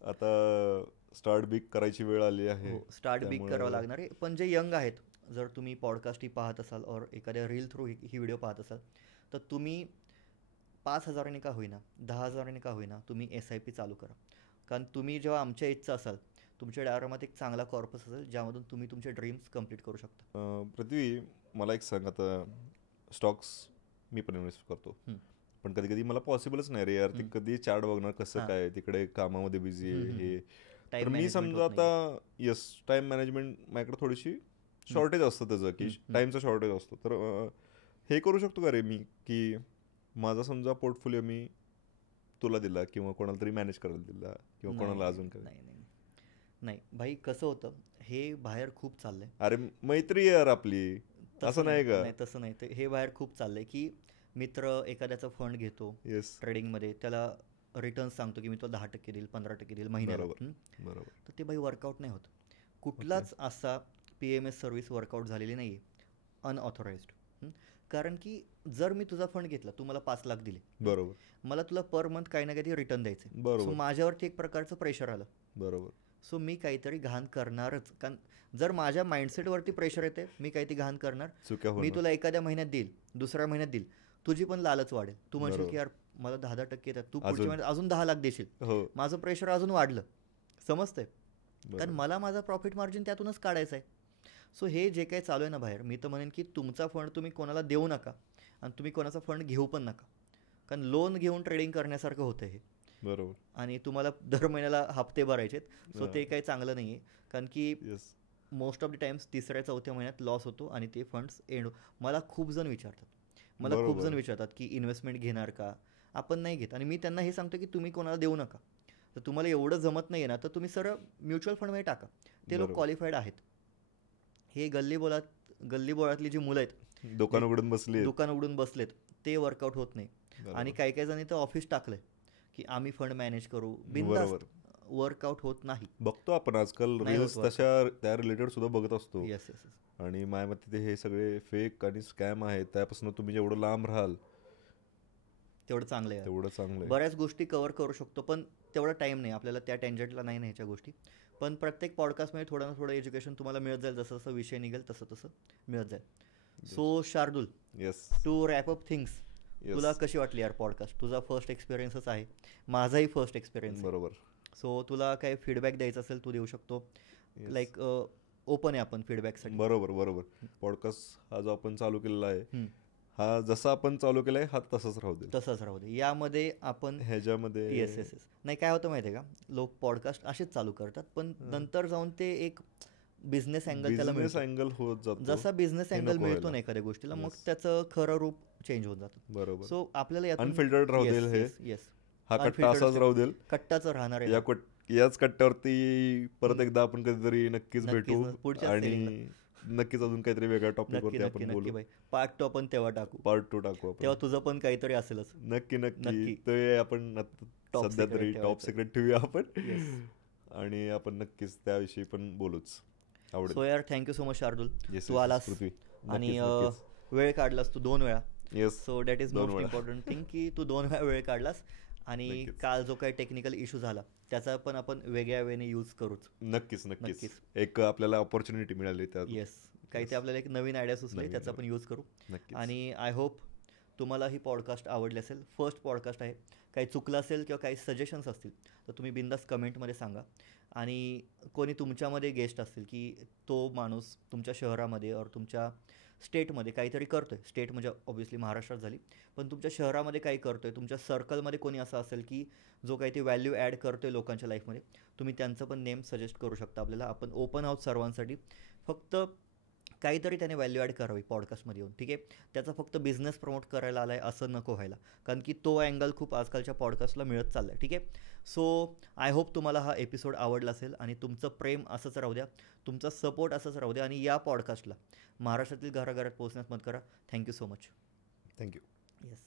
आता स्टार्ट बिग करायची वेळ आली आहे. स्टार्ट बिग करावं लागणार आहे. पण जे यंग आहेत, जर तुम्ही पॉडकास्ट ही पाहत असाल और एखाद्या रील थ्रू ही व्हिडिओ पाहत असाल, तर तुम्ही 5,000 का होईना, 10,000 का होईना, तुम्ही SIP चालू करा. कारण तुम्ही जेव्हा आमच्या एजचं असाल, तुमच्याकडे आरामात एक चांगला कॉर्पस असेल ज्यामधून तुम्ही तुमचे ड्रीम्स कम्प्लीट करू शकता. पृथ्वी, मला एक सांग, आता स्टॉक्स मी पण इन्व्हेस्ट करतो, पण कधी कधी मला पॉसिबलच नाही रे यार. ती कधी चार्ट बघणार, कसं काय, तिकडे कामामध्ये बिझी आहे हे. तर मी समजा आता टाइम मॅनेजमेंट माझ्याकडे थोडीशी शॉर्टेज असतं त्याचं, की टाईमचं शॉर्टेज असतो. तर हे करू शकतो का रे मी, की माझा समजा पोर्टफोलिओ मी तुला दिला किंवा कोणाला तरी मॅनेज करायला दिला किंवा कोणाला अजून करायला. नाही भाई, कसं होतं हे बाहेर खूप चाललंय. अरे मैत्री यार आपली, असं नाही का? नाही तसं नाही, ते हे बाहेर खूप चाललंय की मित्र एखाद्याचा फंड घेतो ट्रेडिंगमध्ये, त्याला रिटर्न सांगतो की मी तो 10% देईल, 15% देईल महिन्याला. बरोबर. तर ते भाई वर्कआउट नाही होत. कुठलाच असा PMS सर्व्हिस वर्कआउट झालेली नाही आहे अनऑथोराइज्ड. कारण की जर मी तुझा फंड घेतला, तू मला 5 लाख दिले, बरोबर, मला तुला पर मंथ काही ना काही रिटर्न द्यायचं, बरोबर, सो माझ्यावरती एक प्रकारचं प्रेशर आलं, बरोबर. सो मी काहीतरी घाण करणारच. कारण जर माझ्या माइंडसेटवरती प्रेशर येते, मी काहीतरी घाण करणार. मी तुला एखाद्या महिन्यात देईल, दुसऱ्या महिन्यात देईल, तुझी पण लालच वाढेल. तू म्हणशील की यार मला 10% येतात, तू पुढच्या महिन्यात अजून 10 लाख देशील, माझं प्रेशर अजून वाढलं. समजतंय? कारण मला माझा प्रॉफिट मार्जिन त्यातूनच काढायचं आहे. सो हे जे काही चालू आहे ना बाहेर, मी तर म्हणेन की तुमचा फंड तुम्ही कोणाला देऊ नका आणि तुम्ही कोणाचा फंड घेऊ पण नका. कारण लोन घेऊन ट्रेडिंग करण्यासारखं होतं हे. बरोबर. आणि तुम्हाला दर महिन्याला हप्ते भरायचे, सो ते काही चांगलं नाही आहे. कारण की मोस्ट ऑफ द टाइम्स 3ऱ्या-4थ्या महिन्यात लॉस होतो आणि ते फंड्स एंड. मला खूप जण विचारतात की इन्व्हेस्टमेंट घेणार का? आपण नाही घेत. आणि मी त्यांना हे सांगतो की तुम्ही कोणाला देऊ नका. तर तुम्हाला एवढं जमत नाही आहे ना, तर तुम्ही सरळ म्युच्युअल फंडमध्ये टाका. ते लोक क्वालिफाईड आहेत. हे गल्लीबोळातली जी मुलं आहेत, दुकान उघडून बसलेत, ते वर्कआउट होत नाही. आणि काही जणी तर ऑफिस टाकलंय की आम्ही फंड मॅनेज करू, बिनधास्त. वर्कआउट होत नाही. बघतो आपण आजकाल रील्स तशा त्या रिलेटेड सुद्धा बघत असतो. येस. आणि माझ्या मते हे सगळे फेक आणि स्कॅम आहेत. त्यापासून तुम्ही जेवढं लांब राहाल तेवढं चांगलं आहे. बऱ्याच गोष्टी कव्हर करू शकतो, पण तेवढा टाईम नाही आपल्याला, त्या टेंजंटला नाही ह्याच्या गोष्टी. पण प्रत्येक पॉडकास्टमध्ये थोडं ना थोडं एज्युकेशन तुम्हाला मिळत जाईल. जसं जसं विषय निघेल तसं मिळत जाईल. So Shardul, to wrap up things, तुला कशी वाटली यार पॉडकास्ट? तुझा फर्स्ट एक्सपिरियन्सच आहे, माझाही फर्स्ट एक्सपिरियन्स. बरोबर. सो तुला काही फीडबॅक द्यायचा असेल तू देऊ शकतो. लाईक ओपन आहे आपण फीडबॅकसाठी. बरोबर. पॉडकास्ट हा जो आपण चालू केलेला आहे, हा जसा आपण चालू केलाय हा तसंच राहू दे. यामध्ये आपण ह्याच्यामध्ये येस नाही, काय होतं माहिती आहे का, लोक पॉडकास्ट असेच चालू करतात, पण नंतर जाऊन ते एक बिझनेस अँगल होत जातो. जसा बिझनेस अँगल मिळतो ना एखाद्या गोष्टीला, मग त्याचं खरं रूप चेंज होऊन जातं. बरोबर. सो आपल्याला अनफिल्टर्ड राहू देल. येस, हा कट्टा असाच राहू देल, कट्टाच राहणार आहे. याच कट्ट्यावरती परत एकदा आपण कधीतरी नक्कीच भेटू आणि नक्कीच अजून काहीतरी वेगळ्या टॉपिकवरती आपण बोलू. पार्ट 2 आपण तेव्हा टाकू. तेव्हा तुझं पण काहीतरी असेलच. नक्की ते आपण सध्या तरी टॉप सिक्रेट ठेवूया आपण, आणि आपण नक्कीच त्याविषयी पण बोलूच. सो यार, थँक्यू सो मच शार्दूल, तू आलास आणि वेळ काढलास तू 2 वेळा. So that is most important thing की तू 2 वेळा वेळ काढलास. आणि काल जो काही टेक्निकल इश्यू झाला त्याचा पण आपण वेगळ्या वेने यूज करूच. नक्कीच एक आपल्याला ऑपॉर्च्युनिटी मिळाली त्यात. येस, काही ते आपल्याला एक नवीन आयडिया सुचली, त्याचा आपण यूज करू. आणि आय होप तुम्हाला ही पॉडकास्ट आवडली असेल. फर्स्ट पॉडकास्ट आहे, काही चुकलं असेल किंवा काही सजेशन्स असतील तर तुम्ही बिंदास कमेंटमध्ये सांगा. आणि कोणी तुमच्यामध्ये गेस्ट असतील की तो माणूस तुमच्या शहरामध्ये और तुमच्या स्टेटमध्ये काहीतरी करतोय, स्टेट म्हणजे ऑब्व्हियसली महाराष्ट्रात झाली, पण तुमच्या शहरामध्ये काही करतोय, तुमच्या सर्कलमध्ये कोणी असं असेल की जो काही ते व्हॅल्यू ॲड करतोय लोकांच्या लाईफमध्ये, तुम्ही त्यांचं पण नेम सजेस्ट करू शकता आपल्याला. आपण ओपन आहोत सर्वांसाठी. फक्त काहीतरी त्याने व्हॅल्यू ॲड करावी पॉडकास्टमध्ये येऊन, ठीक आहे. त्याचा फक्त बिझनेस प्रमोट करायला आला आहे असं नको व्हायला, कारण की तो अँगल खूप आजकालच्या पॉडकास्टला मिळत चालला आहे, ठीक आहे. सो आय होप तुम्हाला हा एपिसोड आवडला असेल आणि तुमचं प्रेम असंच राहू द्या, तुमचा सपोर्ट असंच राहू द्या आणि या पॉडकास्टला महाराष्ट्रातील घराघरात पोहोचण्यास मदत करा. Thank you so much. Thank you. Yes.